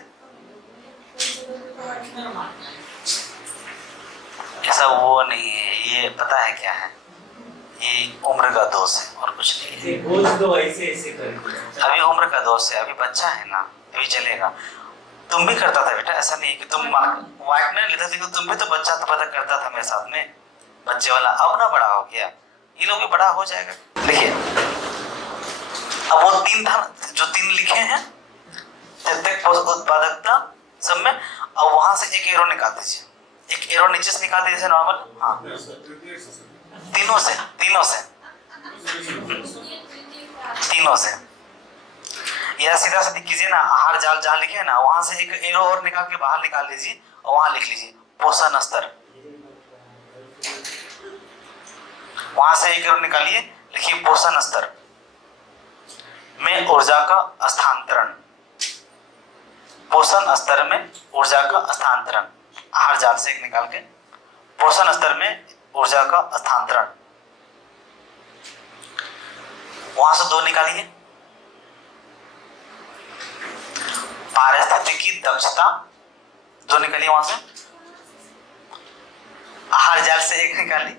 ऐसा वो नहीं है, ये पता है क्या है, ये उम्र का दोष है और कुछ नहीं है। बोझ तो ऐसे ऐसे करके, अभी उम्र का दोष है, अभी बच्चा है ना, अभी चलेगा। तुम भी करता था बेटा, ऐसा नहीं है कि तुम वाइट नहीं लेते थे, तुम भी तो बच्चा तो पता करता था मेरे साथ में, बच्चे वाला। अब ना बड़ा हो गया, ये लोग भी बड़ा हो जाएगा। देखिए अब वो तीन था, जो तीन लिखे हैं तृतीयक उत्पादकता सब में, अब वहां से एक एरो निकाल दीजिए, एक एरो नीचे से निकाल दीजिए नॉर्मल। हाँ, तीनों से या सीधा सीधी कीजिए ना, आहार जाल जहां लिखे ना वहां से एक एरो और निकाल के बाहर निकाल लीजिए, और वहां लिख लीजिए पोषण स्तर। वहां से एक एरो निकालिए, लिखिए पोषण स्तर में ऊर्जा का स्थानांतरण। पोषण स्तर में ऊर्जा का स्थानांतरण, आहार जाल से एक निकाल के पोषण स्तर में ऊर्जा का स्थानांतरण। वहां से दो निकालिए, पारिस्थितिकी दक्षता, दो निकालिए वहां से। आहार जाल से एक निकालिए,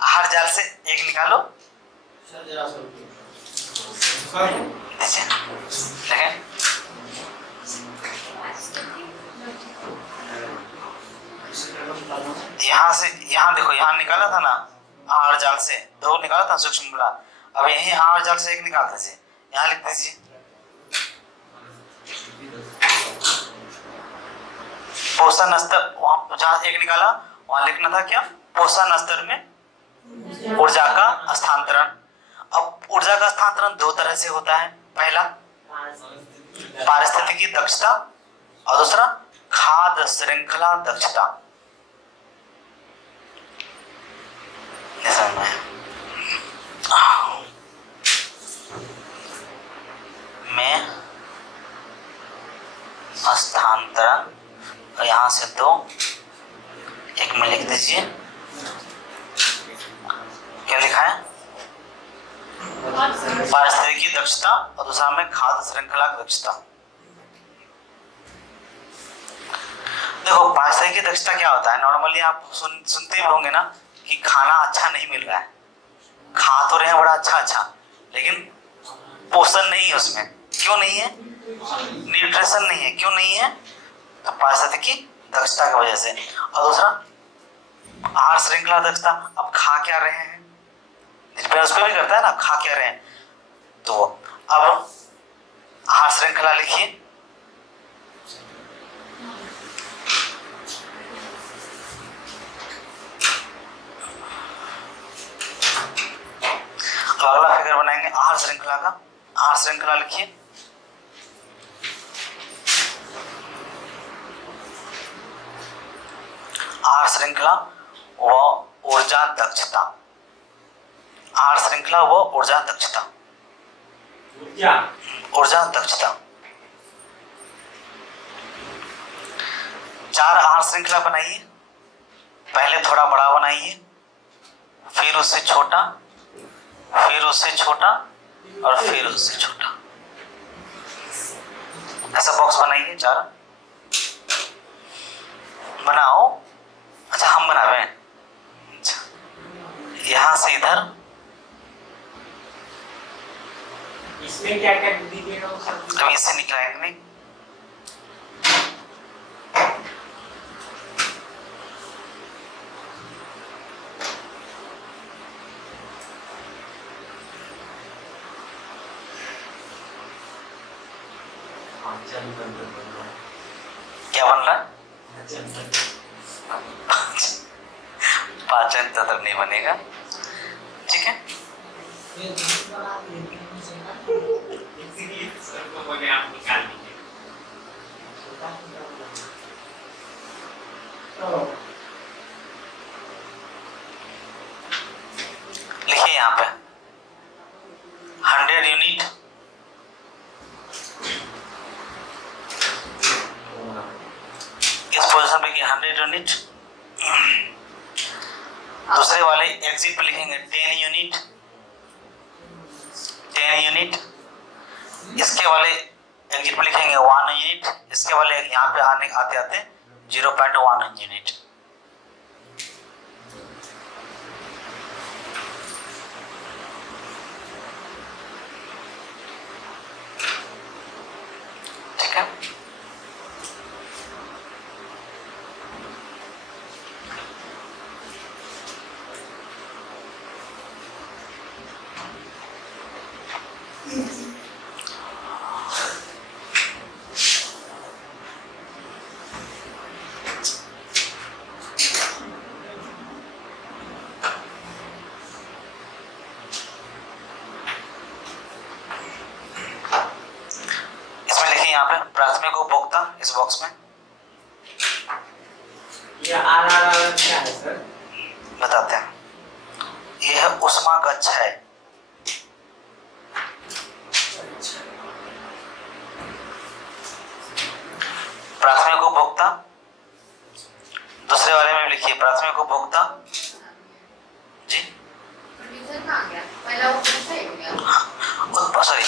आहार जाल से एक निकालो, देखें यहाँ से, यहाँ देखो, यहाँ निकाला था ना आहार जाल से, दो निकाला था सूक्ष्म मिला, अब यही आहार जाल से एक निकाल दीजिए, यहाँ लिख दीजिए पोषण स्तर। वहां जहां एक निकाला वहां लिखना था क्या? पोषण स्तर में ऊर्जा का स्थानांतरण। अब ऊर्जा का स्थानांतरण दो तरह से होता है, पहला पारिस्थितिकी दक्षता और दूसरा खाद्य श्रृंखला दक्षता। में स्थानांतरण, यहां से दो, एक में लिख दीजिए क्या लिखा है? पारिस्थितिकी दक्षता, और दूसरा में खाद्य श्रृंखला दक्षता। देखो पारिस्थितिकी की दक्षता क्या होता है, नॉर्मली आप सुनते भी होंगे ना कि खाना अच्छा नहीं मिल रहा है, खा तो रहे हैं बड़ा अच्छा अच्छा, लेकिन पोषण नहीं है उसमें। क्यों नहीं है? न्यूट्रिशन नहीं है। क्यों नहीं है? तो पारिस्थितिकी दक्षता की वजह से। और दूसरा आहार श्रृंखला दक्षता, अब खा क्या रहे हैं, डिपेंड उस पर भी करता है ना, खा क्या रहे हैं। तो अब आहार श्रृंखला लिखिए, तो अगला फिगर बनाएंगे आहार श्रृंखला का। आहार श्रृंखला लिखिए, आहार श्रृंखला व ऊर्जा दक्षता। आहार श्रृंखला व ऊर्जा दक्षता। ऊर्जा दक्षता। 4 आहार श्रृंखला बनाइए, पहले थोड़ा बड़ा बनाइए, फिर उससे छोटा, फिर उससे छोटा, और फिर उससे छोटा, ऐसा बॉक्स बनाइए 4 बनाओ। अच्छा हम बनावे, अच्छा यहां से इधर, इसमें क्या क्या दीजिएगा सर? कभी इससे निकलाएंगे नहीं, क्या बन रहा है? पाचन तंत्र नहीं बनेगा, ठीक है। ये दूध बना दिए इसीलिए सर को बोले आप निकाल दीजिए। लिखिए यहाँ पे 100 यूनिट, इस पोजीशन पे 100 यूनिट। दूसरे वाले एग्जिट पे लिखेंगे 10 यूनिट, 10 यूनिट। इसके वाले एग्जिट पे लिखेंगे 1 यूनिट, इसके वाले यहाँ पे आने आते आते 0.1 यूनिट। ठीक है। यहाँ पे प्राथमिक उपभोक्ता इस बॉक्स में, ये आर क्या है सर? बताते हैं। ये है उष्मा का क्षय, प्राथमिक उपभोक्ता। दूसरे वाले में लिखिए प्राथमिक उपभोक्ता जी, सॉरी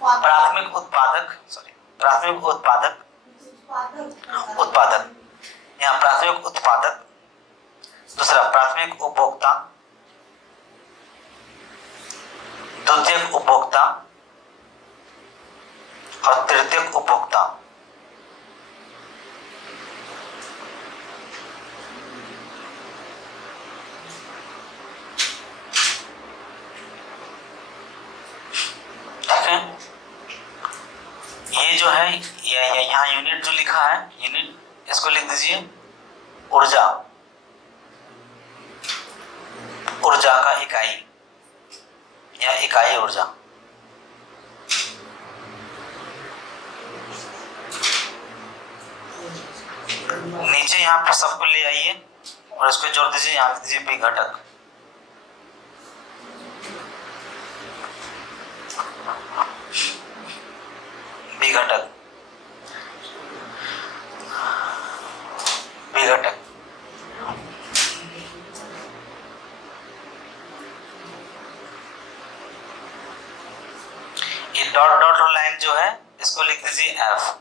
प्राथमिक उत्पादक, सॉरी प्राथमिक उत्पादक, उत्पादक, यहाँ प्राथमिक उत्पादक। दूसरा प्राथमिक उपभोक्ता, द्वितीयक उपभोक्ता और तृतीयक उपभोक्ता। ठीक है, ये जो है ये यहाँ यूनिट जो लिखा है, यूनिट इसको लिख दीजिए ऊर्जा, ऊर्जा का इकाई या इकाई ऊर्जा। नीचे यहाँ पे सबको ले आइए और इसको जोड़ दीजिए, यहाँ लिख दीजिए विघटक। विघटक, विघटक। ये डॉट डॉट लाइन जो है इसको लिख दीजिए F।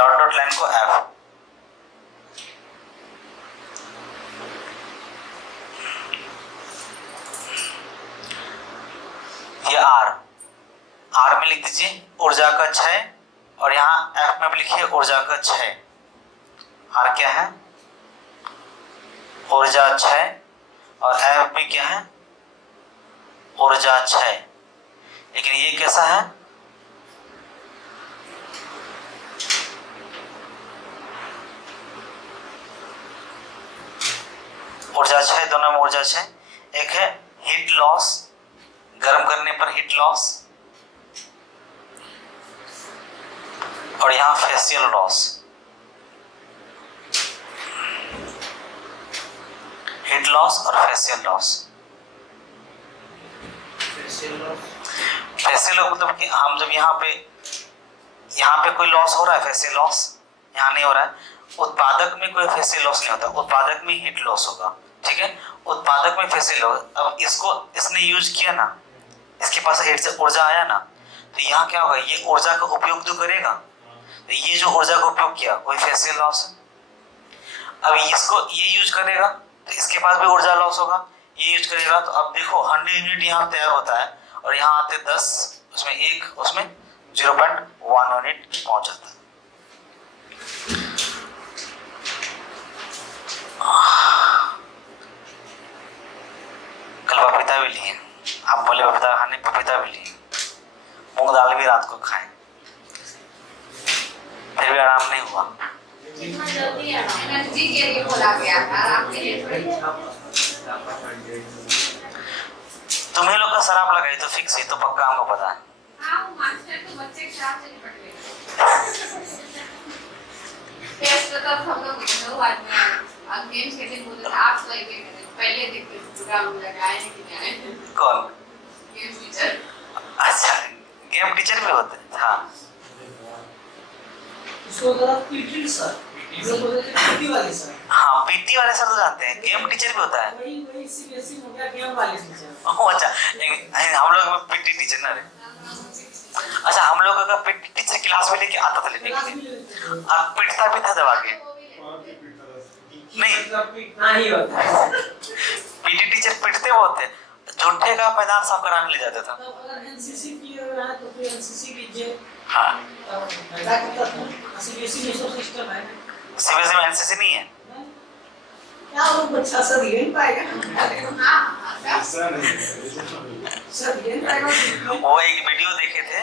डॉट डॉट लाइन को F, ये R में लिख दीजिए ऊर्जा का क्षय, और यहाँ F में भी लिखिए ऊर्जा का क्षय। R क्या है? ऊर्जा क्षय, और F भी क्या है? ऊर्जा क्षय। लेकिन ये कैसा है? ऊर्जा क्षय, दोनों में ऊर्जा क्षय। एक है हीट लॉस, गर्म करने पर हीट लॉस, और यहां फेशियल लॉस। हीट लॉस और फेशियल लॉस। फेशियल मतलब कि हम जब यहाँ पे कोई लॉस हो रहा है, फेशियल लॉस यहाँ नहीं हो रहा है। उत्पादक में कोई फेशियल लॉस नहीं होता, उत्पादक में हीट लॉस होगा, ठीक है। उत्पादक में फेशियल लॉस, अब इसने यूज किया ना, इसके पास हीट से ऊर्जा आया ना, तो यहाँ क्या होगा, ये ऊर्जा का उपयोग तो करेगा, तो ये जो ऊर्जा का उपयोग किया वही फेशियल लॉस है। अब इसको ये यूज करेगा तो इसके पास भी ऊर्जा लॉस होगा, ये यूज करेगा तो अब देखो 100 यूनिट यहाँ तैयार होता है, और यहाँ आते 10, उसमें 1, उसमें 0.1 यूनिट पहुंच जाता है। कल पपीता भी लिए, आप बोले पपीता खाने, पपीता भी लिए, मूंग दाल भी रात को खाएं, फिर भी आराम नहीं हुआ। एनर्जी के लिए बोला गया था, आराम के लिए थोड़ी। तुम्हें लोग का शराब लगाई तो फिक्स ही, तो पक्का हमको पता है। हाँ, वो मास्टर तो बच्चे के साथ से निपट गए। टेस्ट तो हम लोग 2 आदमी अब गेम्स खेलने बोले थे, आप तो एक पहले देखते प्रोग्राम लगाए कि नहीं आए। कौन? Game teacher. अच्छा, गेम टीचर भी होते हैं। हाँ, उसको जरा पीटी सर, जो बोले थे पीटी वाले सर। हाँ पीटी वाले सर तो जानते हैं, गेम टीचर भी होता है। वही सीबीएसई हो गया, गेम वाले टीचर। ओह अच्छा, हम लोग में पीटी टीचर ना रे। अच्छा, हम लोगों का पीटी टीचर क्लास में लेके आता था लेने के लिए, और पिटता भी था दबा के। नहीं, पिटना ही होता है। पीटी टीचर पिटते बहुत थे, झूठे का मैदान साफ कराने ले जाते था। तो अगर एनसीसी किए हुए हैं तो फिर एनसीसी कीजिए। हाँ, फायदा कितना था? सीबीएसई में सब सिस्टम है। सीबीएसई में एनसीसी नहीं है। क्या वो बच्चा सर ये नहीं पाएगा? हाँ, सर ये नहीं पाएगा। वो एक वीडियो देखे थे,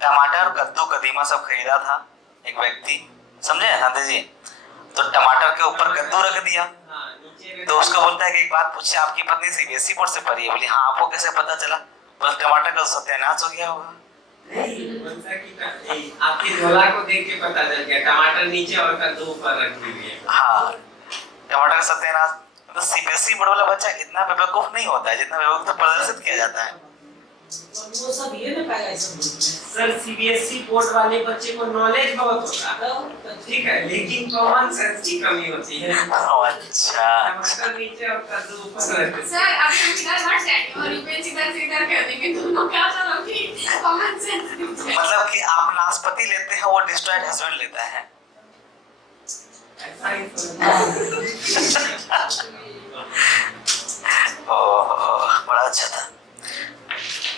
टमाटर, कद्दू, कदीमा सब खरीदा था एक व्यक्ति, समझे नंदे जी? तो टमाटर के ऊपर कद्दू रख दिया, तो उसको बोलता है कि एक बात पूछे, आपकी पत्नी सीबीएसई बोर्ड से पढ़ी है? बोली हाँ, आपको कैसे पता चला? बोले टमाटर का सत्यानाश हो गया होगा। नहीं, आपकी झोला को देख के पता चल गया, टमाटर नीचे और कद्दू ऊपर रख दिए। हाँ, टमाटर का सत्यानाश। तो सीबीएसई बोर्ड वाला बच्चा इतना बेवकूफ नहीं होता है जितना बेवकूफ तो प्रदर्शित किया जाता है। वो सब ये नहीं पाएगा इस सब। सर सीबीएसई बोर्ड वाले बच्चे को नॉलेज बहुत होता है, ठीक है, लेकिन कॉमन सेंस की कमी होती है। अच्छा, टमाटर नीचे और कद्दू ऊपर रख दिए। सर अभी हम इधर हट जाएंगे और इमेज इधर से इधर कर देंगे, दोनों क्या करोगे? Common sense. मतलब कि आप नाशपाती लेते हैं, वो डिस्ट्रॉयड हस्बैंड लेता है। ऐसा ही तो ओह, बड़ा अच्छा था।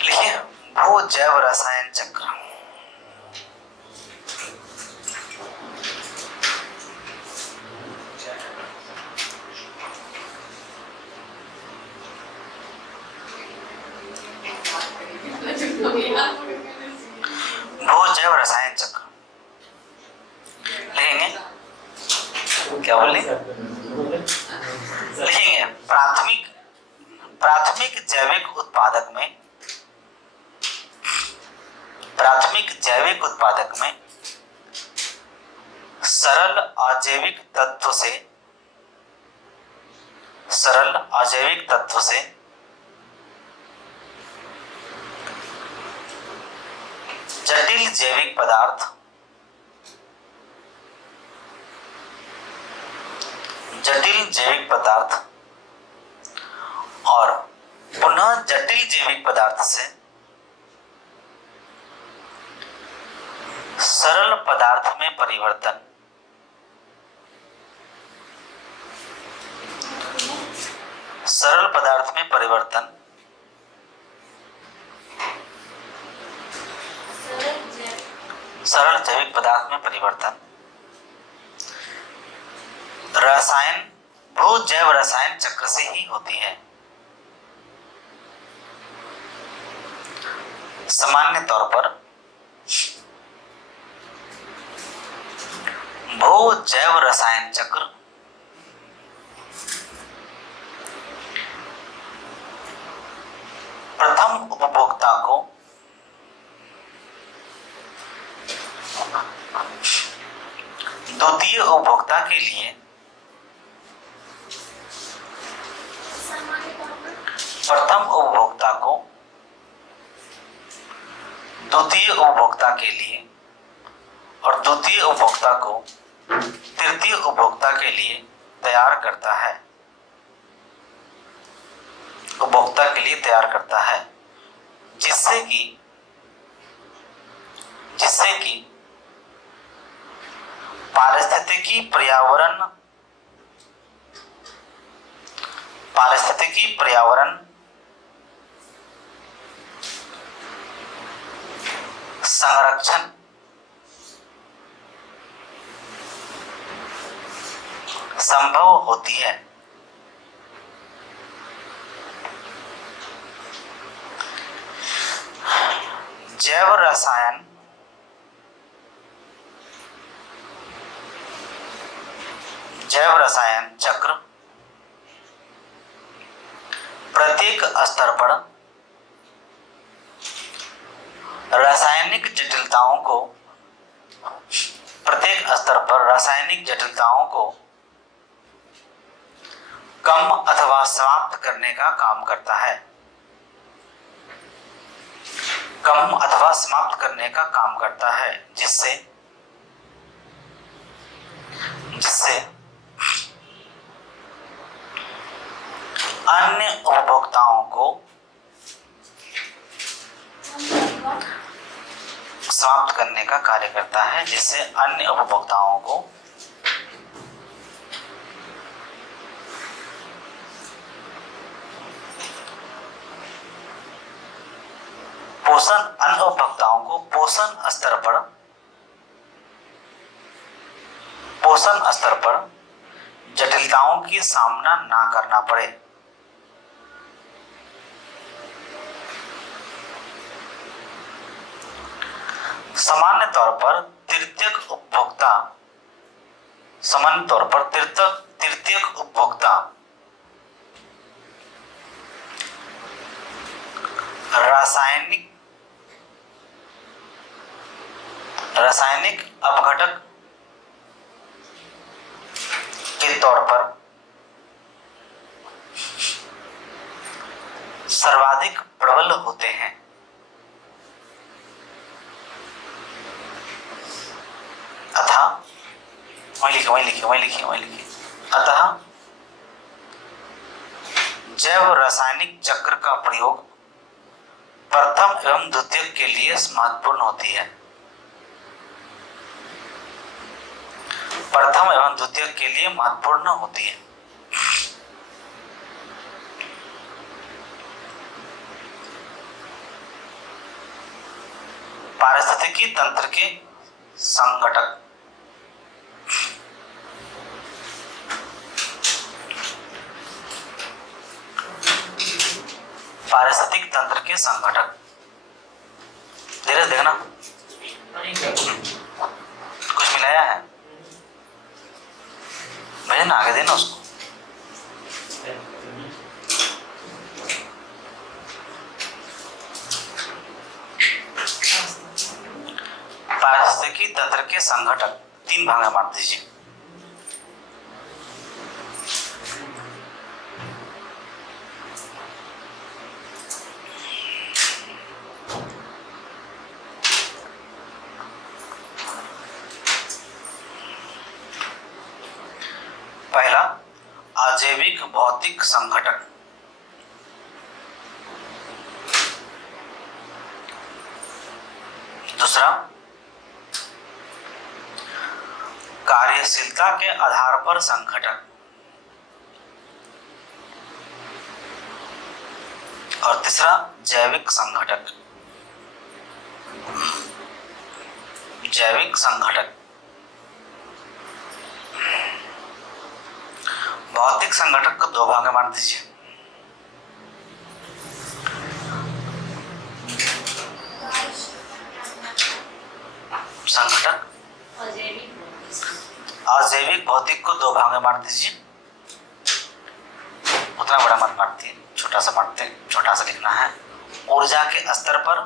लिखिए भू जैव रसायन चक्र। भू जैव रसायन चक्र लिखेंगे, क्या बोले? लिखेंगे प्राथमिक जैविक उत्पादक में सरल अजैविक तत्व से जटिल जैविक पदार्थ और पुनः जटिल जैविक पदार्थ से सरल पदार्थ में परिवर्तन, सरल पदार्थ में परिवर्तन, सरल जैविक पदार्थ में परिवर्तन, रसायन भू जैव रसायन चक्र से ही होती है। सामान्य तौर पर भू जैव रसायन चक्र प्रथम उपभोक्ता को द्वितीय उपभोक्ता के लिए प्रथम उपभोक्ता को द्वितीय उपभोक्ता के लिए और द्वितीय उपभोक्ता को तृतीय उपभोक्ता के लिए तैयार करता है, उपभोक्ता के लिए तैयार करता है, जिससे कि पारिस्थितिकी पर्यावरण संरक्षण संभव होती है। जैव रसायन चक्र प्रत्येक स्तर पर रासायनिक जटिलताओं को कम अथवा समाप्त करने का काम करता है, कम अथवा समाप्त करने का काम करता है, जिससे अन्य उपभोक्ताओं को समाप्त करने का कार्य करता है, जिससे अन्य उपभोक्ताओं को अन्य उपभोक्ताओं को पोषण स्तर पर जटिलताओं की सामना ना करना पड़े। सामान्य तौर पर तृतीयक उपभोक्ता रासायनिक अपघटक के तौर पर सर्वाधिक प्रबल होते हैं। अतः जैव रासायनिक चक्र का प्रयोग प्रथम एवं द्वितीयक के लिए महत्वपूर्ण होती है। प्रथम एवं द्वितीयक के लिए महत्वपूर्ण होती है। पारिस्थितिकी तंत्र के संघटक पारिस्थितिक तंत्र के संघटक धीरे देखना, कुछ मिलाया है भैया ना, आगे देना उसको। पारिस्थितिकी तंत्र के संघटक 3 भाग में बांट दीजिए। पहला अजैविक भौतिक संघटक, दूसरा कार्यशीलता के आधार पर संघटक, और तीसरा जैविक संघटक। जैविक संघटक। भौतिक संघटक को दो भाग में बांट दीजिए। संघटक अजैविक भौतिक को दो भाग में बांट दीजिए। उतना बड़ा मत बांटते, छोटा सा बांटते, छोटा सा लिखना है। ऊर्जा के स्तर पर,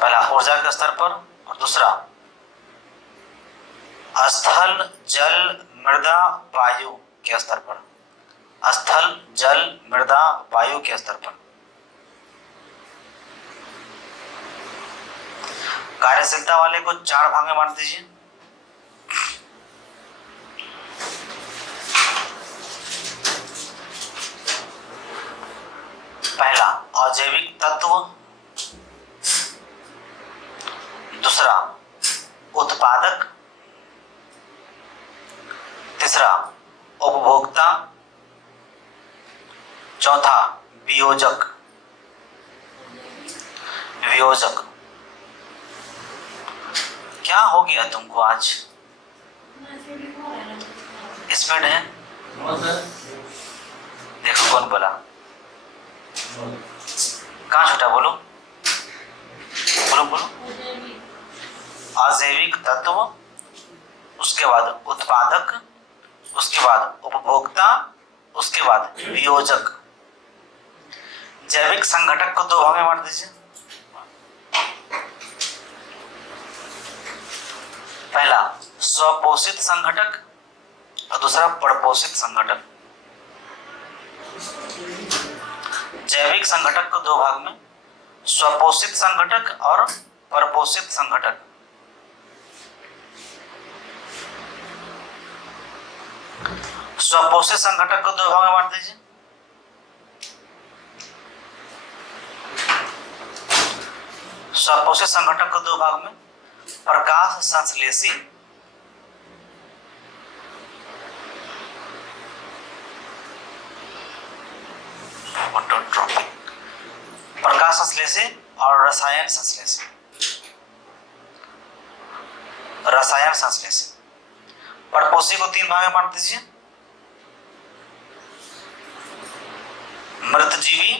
पहला ऊर्जा के स्तर पर, और दूसरा स्थल जल मृदा वायु के स्तर पर। स्थल जल मृदा वायु के स्तर पर। कार्यशीलता वाले को चार भाग में बांट दीजिए। पहला अजैविक तत्व, दूसरा उत्पादक, तीसरा उपभोक्ता, चौथा वियोजक। वियोजक। क्या हो गया तुमको आज? स्पीड है? देखो कौन बोला? कहाँ छूटा? बोलो बोलो बोलो। अजैविक तत्व, उसके बाद उत्पादक, उसके बाद उपभोक्ता, उसके बाद वियोजक। जैविक संघटक को दो भाग में बांट दीजिए। पहला स्वपोषित संघटक और दूसरा परपोषित संघटक। जैविक संघटक को दो भाग में, स्वपोषित संघटक और परपोषित संघटक। स्वपोषित संघटक को दो भाग में बांट दीजिए। स्वपोषित संघटक को दो भाग में, प्रकाश संश्लेषी फोटोट्रॉपिक, प्रकाश संश्लेषी और रसायन संश्लेषी। रसायन संश्लेषी। परपोषी को तीन भाग में बांट दीजिए। मृतजीवी,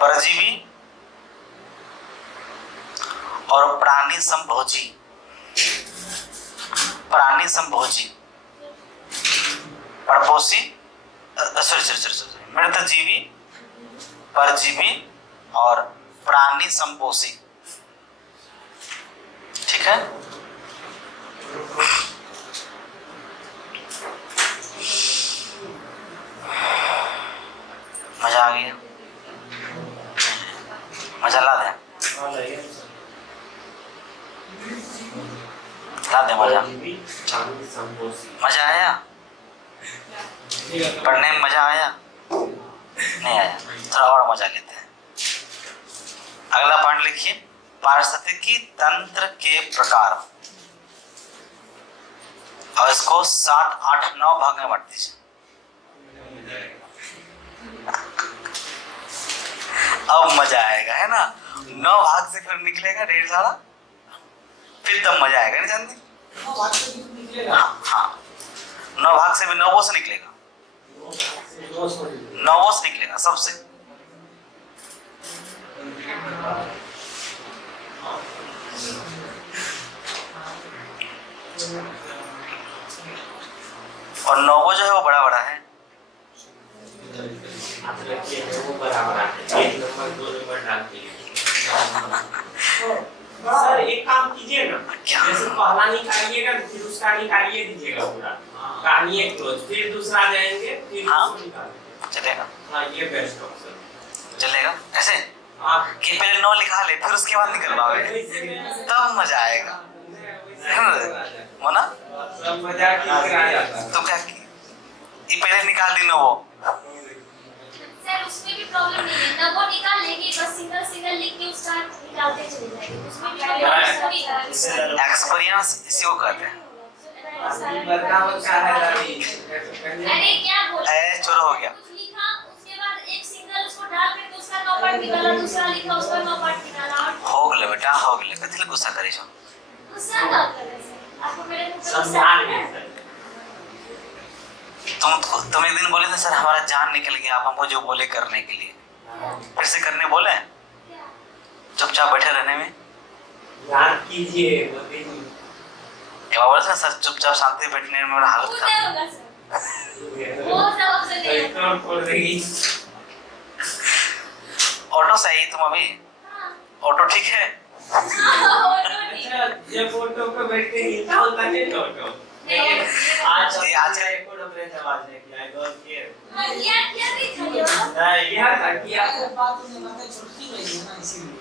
परजीवी और प्राणी संभोजी। प्राणी संभोजी। परपोषी, मृतजीवी, परजीवी और प्राणी संपोषी। ठीक है? मजा आ गया? मजा ला दे? ला दे मजा? मजा आया? पढ़ने में मजा आया? नहीं आया? थोड़ा और मजा लेते हैं। अगला पॉइंट लिखिए, पारिस्थितिकी तंत्र के प्रकार, और इसको 7, 8, 9 भाग में बांट दीजिए। अब मजा आएगा, है ना? 9 भाग से फिर निकलेगा ढेर सारा, फिर तब मजा आएगा। नहीं जानते? हाँ हाँ, 9 भाग से भी 9 से निकलेगा। 9 से निकलेगा सबसे। और 9 जो है वो बड़ा बड़ा है। सर एक काम कीजिए ना, जैसे पहला निकालिएगा फिर उसका निकालिए दीजिएगा पूरा, कहानी क्लोज, फिर दूसरा जाएंगे, फिर चलेगा? हाँ ये बेस्ट ऑप्शन चलेगा। ऐसे हाँ, कि पहले 9 लिखा ले, फिर उसके बाद निकलवाओगे, तब मजा आएगा, है ना? सब मजाक ही करा जाता है। तो क्या ये पहले निकाल दी 9, सर उसमें भी प्रॉब्लम नहीं है ना, वो निकाल लेगी बस सिंगल सिंगल लिख के उसका निकालते चले जाएंगे, उसमें भी प्रॉब्लम एक्सपीरियंस इसी को कहते हैं। अरे क्या बोल ए चोर हो गया। कुछ लिखा उसके बाद एक सिंगल उसको डाल करके उसका 9 पार्ट निकाला, दूसरा लिखा उसका 9 पार्ट निकाला, और हो गले बेटा हो गले, कथी गुस्सा करे छो? गुस्सा ना करे सर, आपको मेरे मुंह पे गुस्सा समझा है? नहीं तुम एक दिन बोले थे सर हमारा जान निकल गया, आप हमको जो बोले करने के लिए फिर से करने बोले, क्या? चुपचाप बैठे रहने में। याद कीजिए बताइए। ये बाबा बोले सर चुपचाप शांति बैठने में मेरा हालत वो खराब। नहीं होगा सर, वो सब आपसे नहीं होगा। इतना खोल देगी। ऑटो से आई तुम अभी? हाँ, ऑटो ठीक है? हाँ, वो तो ठीक है। अच्छा जब ऑटो पे बैठ के हिलता होता है तो ऑटो आज ये आज का एक ऑटो पे आवाज है कि आई डोंट केयर। हाँ, क्या नहीं था ये बात? नहीं यह था कि आप अगर बात तो नहीं बातें छुटती रही है ना, इसीलिए।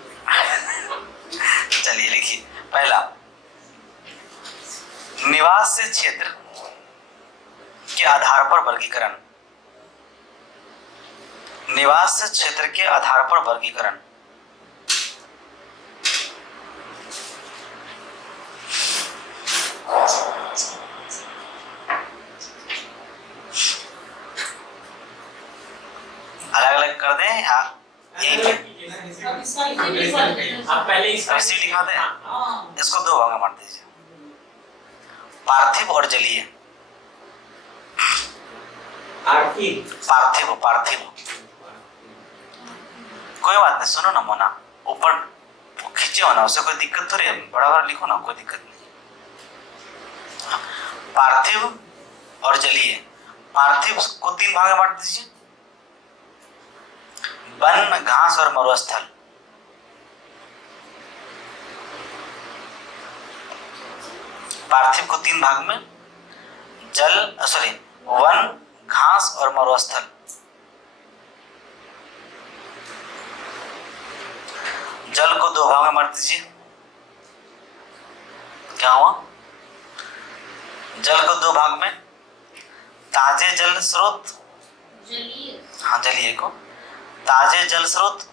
चलिए लिखिए। पहला, निवास से क्षेत्र के आधार पर वर्गीकरण। निवास से क्षेत्र के आधार पर वर्गीकरण। अलग अलग कर दें या यही पे? अब इसका लिखिए। आप पहले इसका सी लिखा दें? हाँ, इसको दो भाग में बांट दीजिए, पार्थिव और जलीय। आर्थिक पार्थिव पार्थिव कोई बात नहीं, सुनो ना मोना, ऊपर खींचे हो ना, उससे कोई दिक्कत थोड़ी है, बड़ा बड़ा लिखो ना, कोई दिक्कत नहीं। पार्थिव और जलीय। पार्थिव को 3 भाग में बांट दीजिए, वन, घास और मरुस्थल। पार्थिव को 3 भाग में, वन, घास और मरुस्थल। जल को 2 भाग में बांट दीजिए। क्या हुआ? जल को 2 भाग में, ताजे जल स्रोत, जलीय। हाँ जलीय को, ताजे जल स्रोत,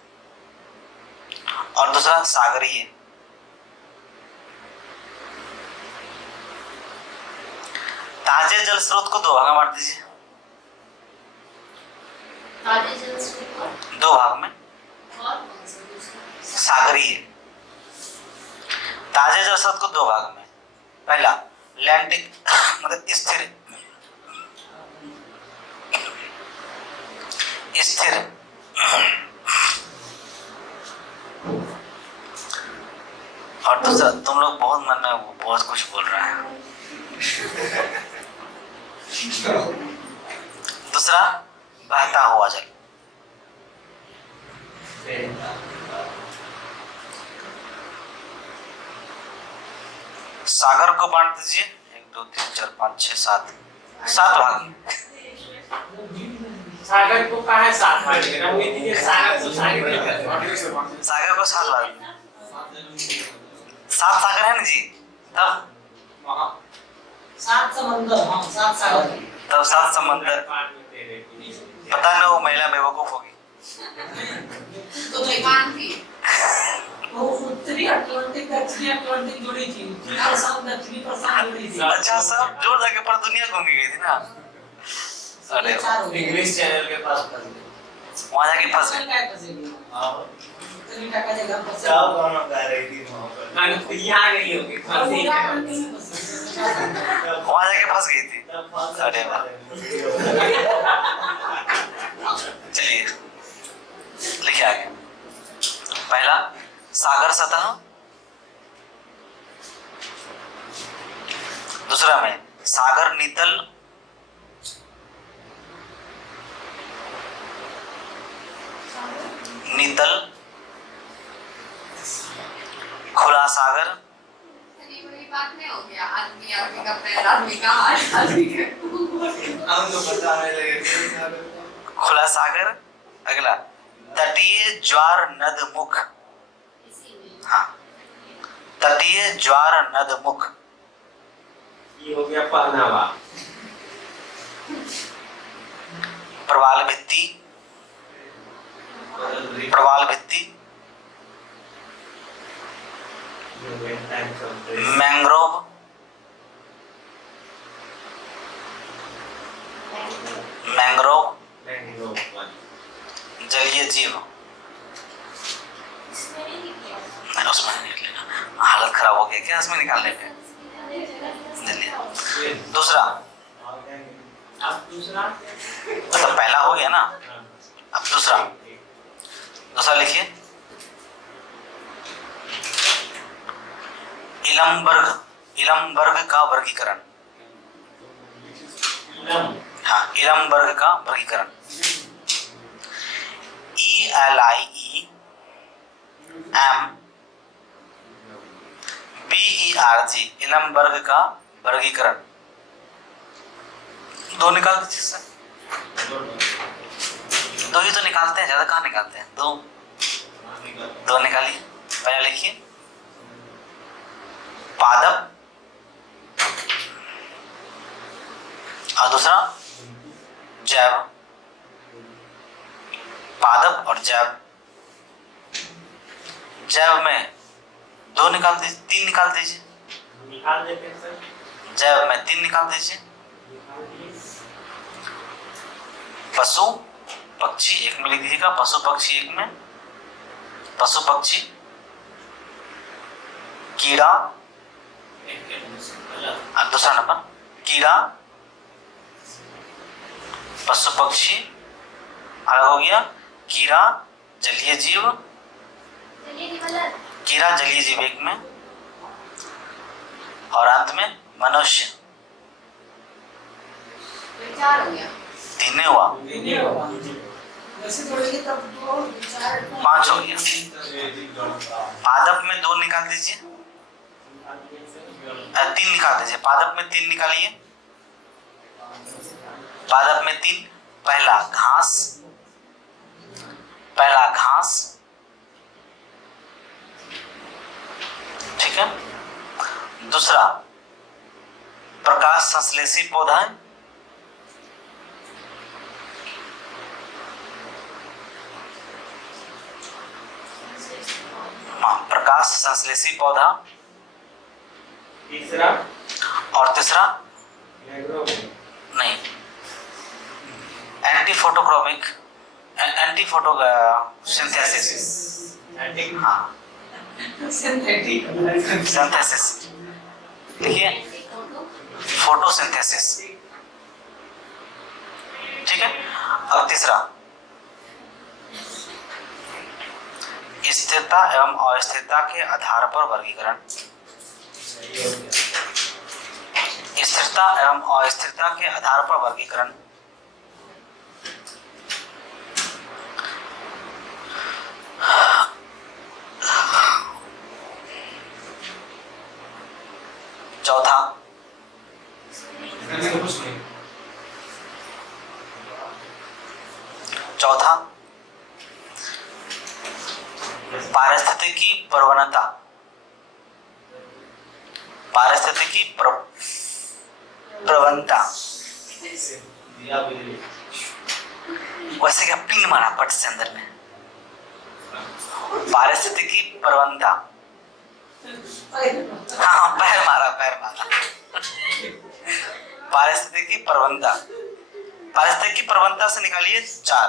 और दूसरा सागरीय। ताजे जल स्रोत को 2 भाग में बांट दीजिए, ताजे जल स्रोत और 2 भाग में। कौन सा दूसरा? सागरीय। ताजे जल स्रोत को 2 भाग में, पहला लैंडिक मतलब स्थिर, स्थिर, और दूसरा, तुम लोग बहुत मन में बहुत कुछ बोल रहे हैं। दूसरा बहता हुआ जल। सागर को बांट दीजिए, 1 2 3 4 5 6 7 भाग। सागर को कहा है 7 भाग में, रंगे दीजिए सागर को सागर में। सागर को 7 भाग, 7 सागर है ना जी, तब 7 समंदर, हाँ 7 सागर। तब 7 समंदर। पता नहीं वो महिला बेवकूफ होगी। तो नहीं मान थी। वो उत्तरी अटलांटिक दक्षिणी अटलांटिक जुड़ी थी, उत्तरी प्रशांत दक्षिणी प्रशांत जुड़ी थी। अच्छा सब जोड़ जाके पर दुनिया घूमी गई थी ना। अरे इंग्लिश चैनल के पास फंस गए। वहां जाके फंस गए। क्या फंसेगी? उत्तरी टका जगह फंसे। क्या गाना गा रही थी वहां पर? अनुप्रिया आ गई होगी फंसी है। वहां जाके फंस गई थी। अरे वाह। चलिए लिखिए आगे। पहला सागर सतह, दूसरा में सागर नीतल, नीतल, खुला सागर, ये बड़ी बात नहीं हो गया, आदमी आदमी का पैर, आदमी का हाथ, आदमी का हम तो बताने लगे। खुला सागर। अगला तटीय ज्वार नद मुख। हाँ, तटीय ज्वार नद मुख। ये हो गया पहनावा। प्रवाल भित्ति, प्रवाल भित्ति, मैंग्रोव, मैंग्रोव, जलीय जीव। इसमें नहीं लिखा है। नहीं उसमें नहीं लिखा, हालत खराब हो गया क्या इसमें निकालने में। दूसरा, अब दूसरा मतलब पहला हो गया ना, अब दूसरा, दूसरा लिखिए। इलमबर्ग, इलमबर्ग का वर्गीकरण। हाँ, इलमबर्ग का वर्गीकरण। ELIEMBERG, इलमबर्ग का वर्गीकरण। दो निकाल दीजिए सर, दो ही तो निकालते हैं, ज्यादा कहाँ निकालते हैं, दो दो निकालिए। पहला लिखिए पादप और दूसरा जैव। पादप और जैव, जैव में दो निकाल दीजिए, तीन निकाल दीजिए। निकाल देते हैं सर। जैव में तीन निकाल दीजिए। पशु पक्षी एक में लिख दीजिएगा, पशु पक्षी एक में, पशु पक्षी, कीड़ा और दूसरा नंबर कीड़ा, पशु पक्षी अलग हो गया, कीड़ा जलीय जीव, कीड़ा जलीय जीव एक में, और अंत में मनुष्य। चार हो गया। तीन नहीं हुआ, वैसे जोड़ेंगे तब दो चार पांच हो गया। पादप में दो निकाल दीजिए, तीन निकाल दीजिए। पादप में तीन निकालिए, पादप में तीन। पहला घास, पहला घास, ठीक है। दूसरा प्रकाश संश्लेषी पौधा है, हाँ प्रकाश संश्लेषी पौधा। तीसरा और तीसरा मैंग्रोव नहीं, anti photochromic, anti photo synthesis, हाँ सिंथेटिक सिंथेसिस देखिए, फोटोसिंथेसिस, ठीक है। और तीसरा स्थिरता एवं अस्थिरता के आधार पर वर्गीकरण। स्थिरता एवं अस्थिरता के आधार पर वर्गीकरण। चौथा चौथा पारिस्थितिकी प्रवणता, पारिस्थितिकी प्रवणता। वैसे क्या पिन मारा पट से अंदर में, पारिस्थितिकी प्रवणता। हाँ पैर मारा, पैर मारा। पारिस्थितिकी प्रवणता, पारिस्थितिकी प्रवणता से निकालिए चार।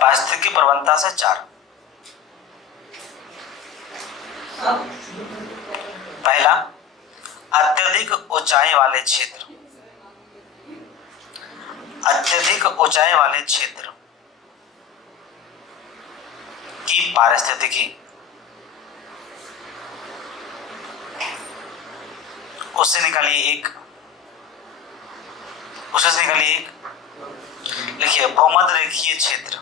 पारिस्थितिकी प्रवणता से चार। पहला अत्यधिक ऊंचाई वाले क्षेत्र, अत्यधिक ऊंचाई वाले क्षेत्र की पारिस्थितिकी, उससे निकालिए एक, उससे निकालिए एक। लिखिए भूमध्य रेखीय क्षेत्र,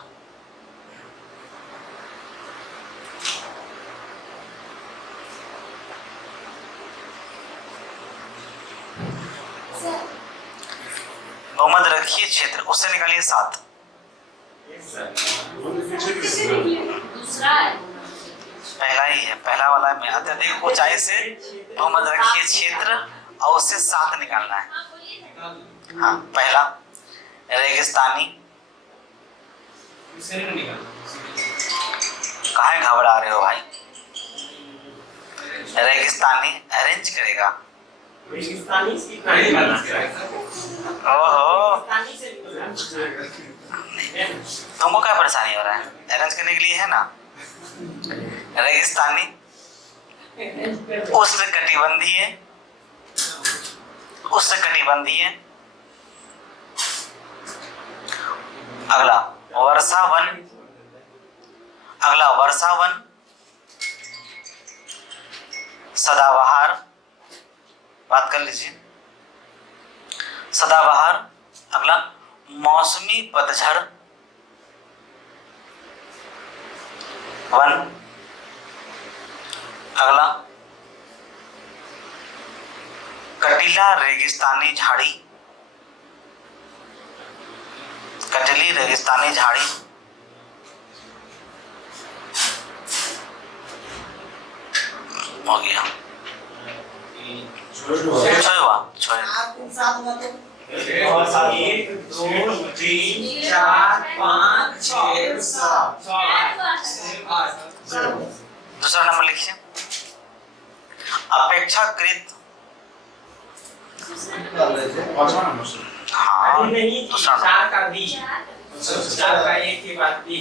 भूमध्य रेखीय क्षेत्र, उससे निकालिए 7। दूसरा है। पहला ही है, पहला वाला में अत्यधिक ऊंचाई से भूमध्य रेखीय क्षेत्र और उससे 7 निकालना है। हाँ पहला रेगिस्तानी, इससे नहीं निकालना। काहे घबरा रहे हो भाई? रेगिस्तानी अरेंज करेगा। रेगिस्तानी से कितना निकालना है? ओहो, रेगिस्तानी से निकालना है। तुमको क्या परेशानी हो रहा है? अरेंज करने के लिए है ना। रेगिस्तानी उष्णकटिबंधीय, उष्णकटिबंधीय। अगला वर्षावन, अगला वर्षावन, सदाबहार, बात कर लीजिए, सदाबहार। अगला मौसमी पतझड़ वन। अगला कटीला रेगिस्तानी झाड़ी, कटीली रेगिस्तानी झाड़ी। हो गया, छोड़वा छोड़। 4 3 7 हुआ तो 1 2 3 4 5 6 7 दूसरा नंबर लिखिए, अपेक्षाकृत। हाँ, नहीं दूसरा नंबर। 4 का बी, 4 का एक के बाद बी।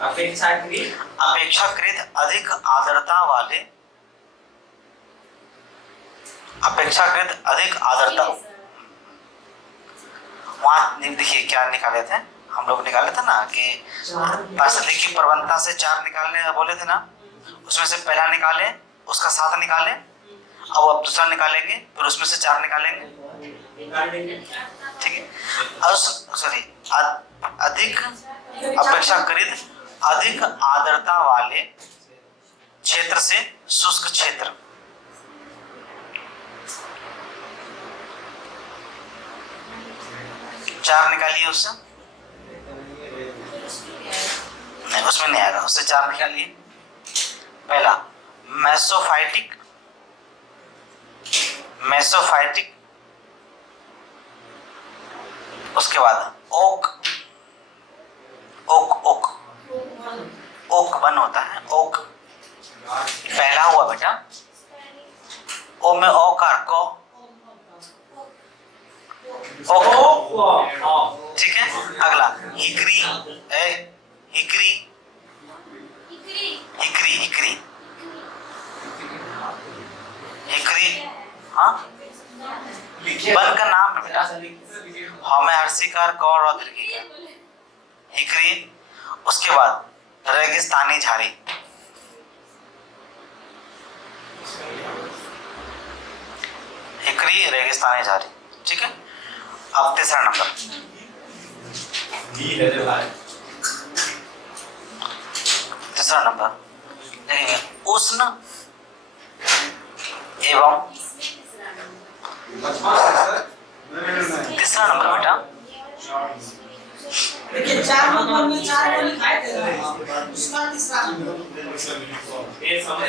अपेक्षाकृत अपेक्षाकृत अधिक आर्द्रता वाले, अपेक्षाकृत अधिक आर्द्रता। वहां देखिए क्या निकाले थे हम लोग, निकाले थे ना कि पारिस्थितिकी की प्रवणता से 4 निकालने बोले थे ना, उसमें से पहला निकाले, उसका 7 निकाले, अब दूसरा निकालेंगे, फिर उसमें से 4 निकालेंगे। निकाल देंगे। ठीक है, सॉरी, अधिक अपेक्षाकृत अधिक आर्द्रता वाले क्षेत्र से शुष्क क्षेत्र। चार निकालिए उससे, नहीं उसमें नहीं आएगा, उससे 4 निकालिए। पहला मेसोफाइटिक, मेसोफाइटिक। उसके बाद ओक, ओक ओक ओक वन होता है, ओक। पहला हुआ बेटा, ओ में ओकार को, ओक। ठीक है, अगला hickory, hickory, hickory, hickory, hickory. हाँ, वन का नाम है बेटा, हमें हर्षिकार कौर और दीर्घी का, हिकरी। उसके बाद रेगिस्तानी झाड़ी, हिकरी रेगिस्तानी झाड़ी। ठीक है, अब तीसरा नंबर, तीसरा नंबर देखेंगे, उष्ण एवं, तीसरा नंबर बेटा, देखिए 4 नंबर में 4 को लिखाए थे ना, उसका तीसरा नंबर। ये समझ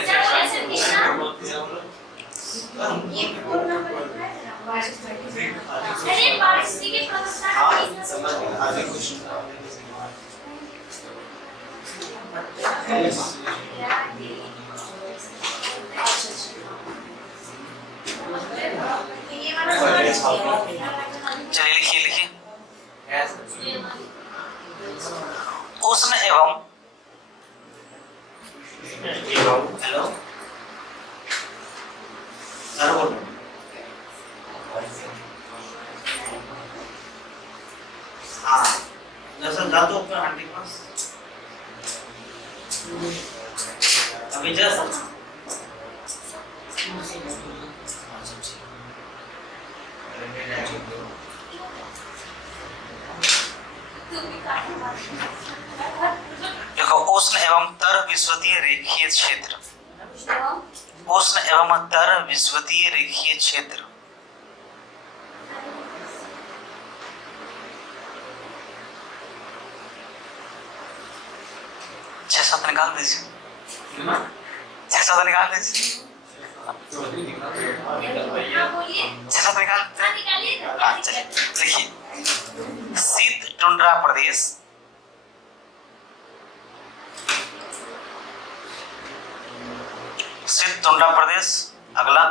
चलिए लिखिए, लिखिए, उष्ण एवं, हेलो सर बोल, हाँ दरअसल जा तो अपने आंटी के पास अभी जैसा। देखो, उष्ण एवं तर विषुवतीय रेखीय क्षेत्र, उष्ण एवं तर विषुवतीय रेखीय क्षेत्र। 6-7 निकाल दीजिए, 6-7 निकाल दीजिए, 6-7 निकाल। हाँ चलिए लिखिए, शीत टुंड्रा प्रदेश, शीत टुंड्रा प्रदेश। अगला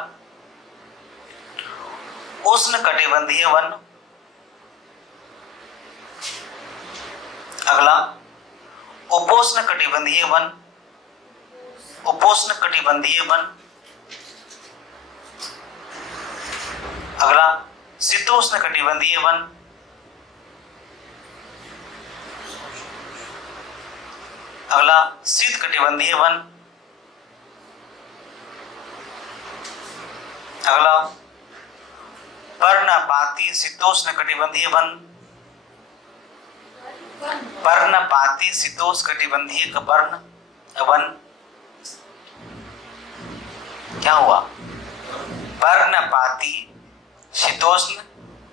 उष्ण कटिबंधीय वन, अगला उपोष्ण कटिबंधीय वन, उपोष्ण कटिबंधीय वन। अगला शीतोष्ण कटिबंधीय वन, अगला शीत कटिबंधीय वन, अगला पर्णपाती शीतोष्ण कटिबंधीय वन, पर्णपाती शीतोष्ण कटिबंधीय वन। क्या हुआ? पर्णपाती शीतोष्ण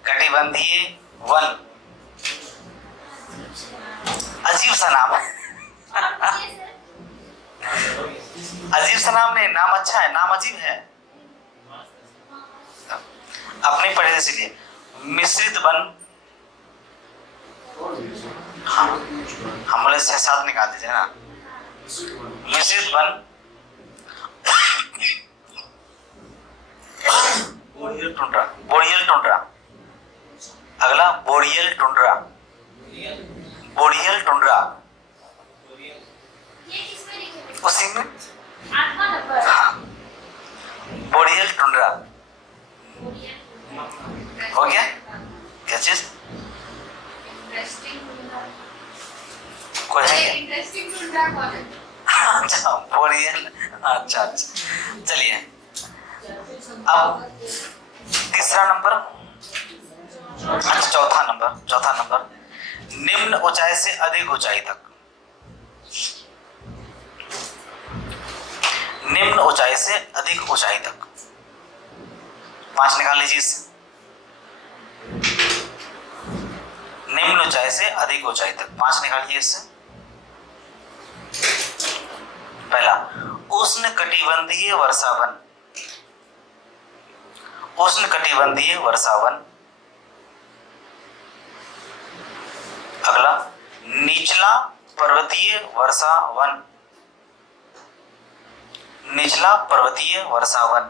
कटिबंधीय वन। अजीब सा नाम है। अजीब सा नाम नहीं, नाम अच्छा है, नाम अजीब है, अपने पढ़े इसलिए। मिश्रित वन, हाँ हम बोले से साथ निकाल दीजिए ना। मिश्रित one, boreal tundra, boreal tundra. अगला बोरियल टुंड्रा, बोरियल टुंड्रा। ये किसमें लिखे हुए? उसी में 8वां नंबर। हाँ, बोरियल टुंड्रा हो गया। क्या चीज? इंटरेस्टिंग कोई है क्या? इंटरेस्टिंग टुंड्रा कौन है? अच्छा बोरियल, अच्छा अच्छा। चलिए अब तीसरा नंबर, अच्छा चौथा नंबर, चौथा नंबर निम्न ऊंचाई से अधिक ऊंचाई तक, निम्न ऊंचाई से अधिक ऊंचाई तक। 5 निकाल लीजिए इससे। निम्न ऊंचाई से अधिक ऊंचाई तक 5 निकालिए इससे। पहला उष्ण कटिबंधीय वर्षावन, उष्ण कटिबंधीय वर्षावन। अगला निचला पर्वतीय वर्षावन, निचला पर्वतीय वर्षावन।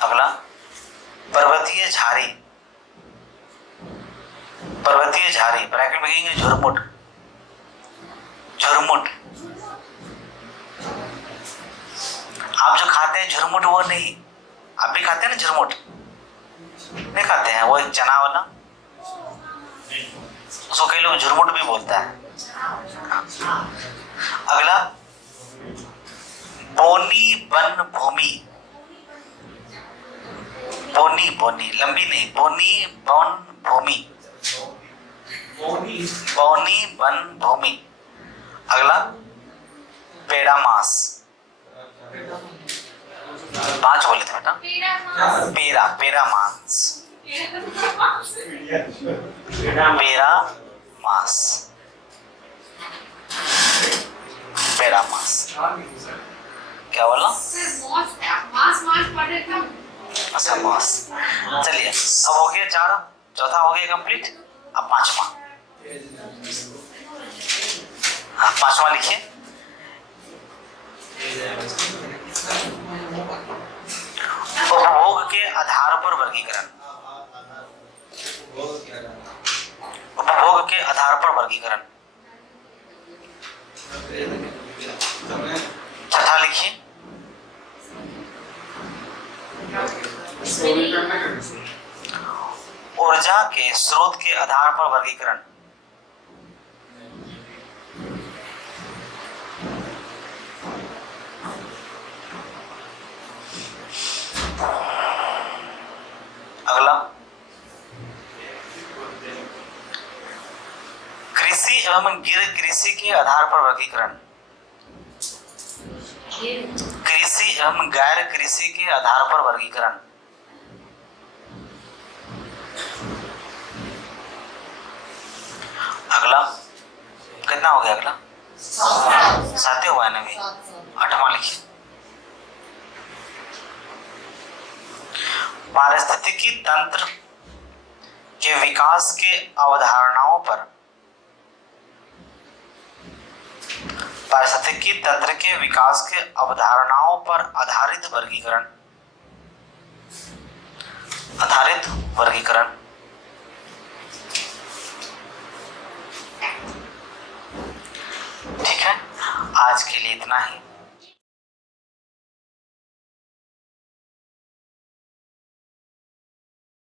अगला पर्वतीय झाड़ी, पर्वतीय झाड़ी ब्रैकेट में कहेंगे झुरमुट, झुरमुट। आप जो खाते हैं झुरमुट वो नहीं, आप भी खाते हैं ना झुरमुट? नहीं खाते हैं, वो एक चना वाला, उसको कई लोग झुरमुट भी बोलता है। अगला बोनी वन भूमि, बोनी, बोनी लंबी नहीं, बोनी वन भूमि, बोनी वन भूमि। अगला पेड़ामास, 5 बोले थे बेटा। पेरा, पेरा मांस, पेरा मास, पेरा मास। क्या बोला? अच्छा मास। चलिए अब हो गया 4, चौथा हो गया कंप्लीट। अब 5वां, हाँ 5वां लिखिए। उपभोग के आधार पर वर्गीकरण, उपभोग के आधार पर वर्गीकरण। छठा लिखिए। ऊर्जा के स्रोत के आधार पर वर्गीकरण। अगला कृषि एवं गिर कृषि के आधार पर वर्गीकरण, कृषि एवं गैर कृषि के आधार पर वर्गीकरण। अगला कितना हो गया? अगला 7 हुआ है ना अभी। 8वां लिखिए। पारिस्थितिकी तंत्र के विकास के अवधारणाओं पर, पारिस्थितिकी तंत्र के विकास के अवधारणाओं पर आधारित वर्गीकरण, ठीक है। आज के लिए इतना ही।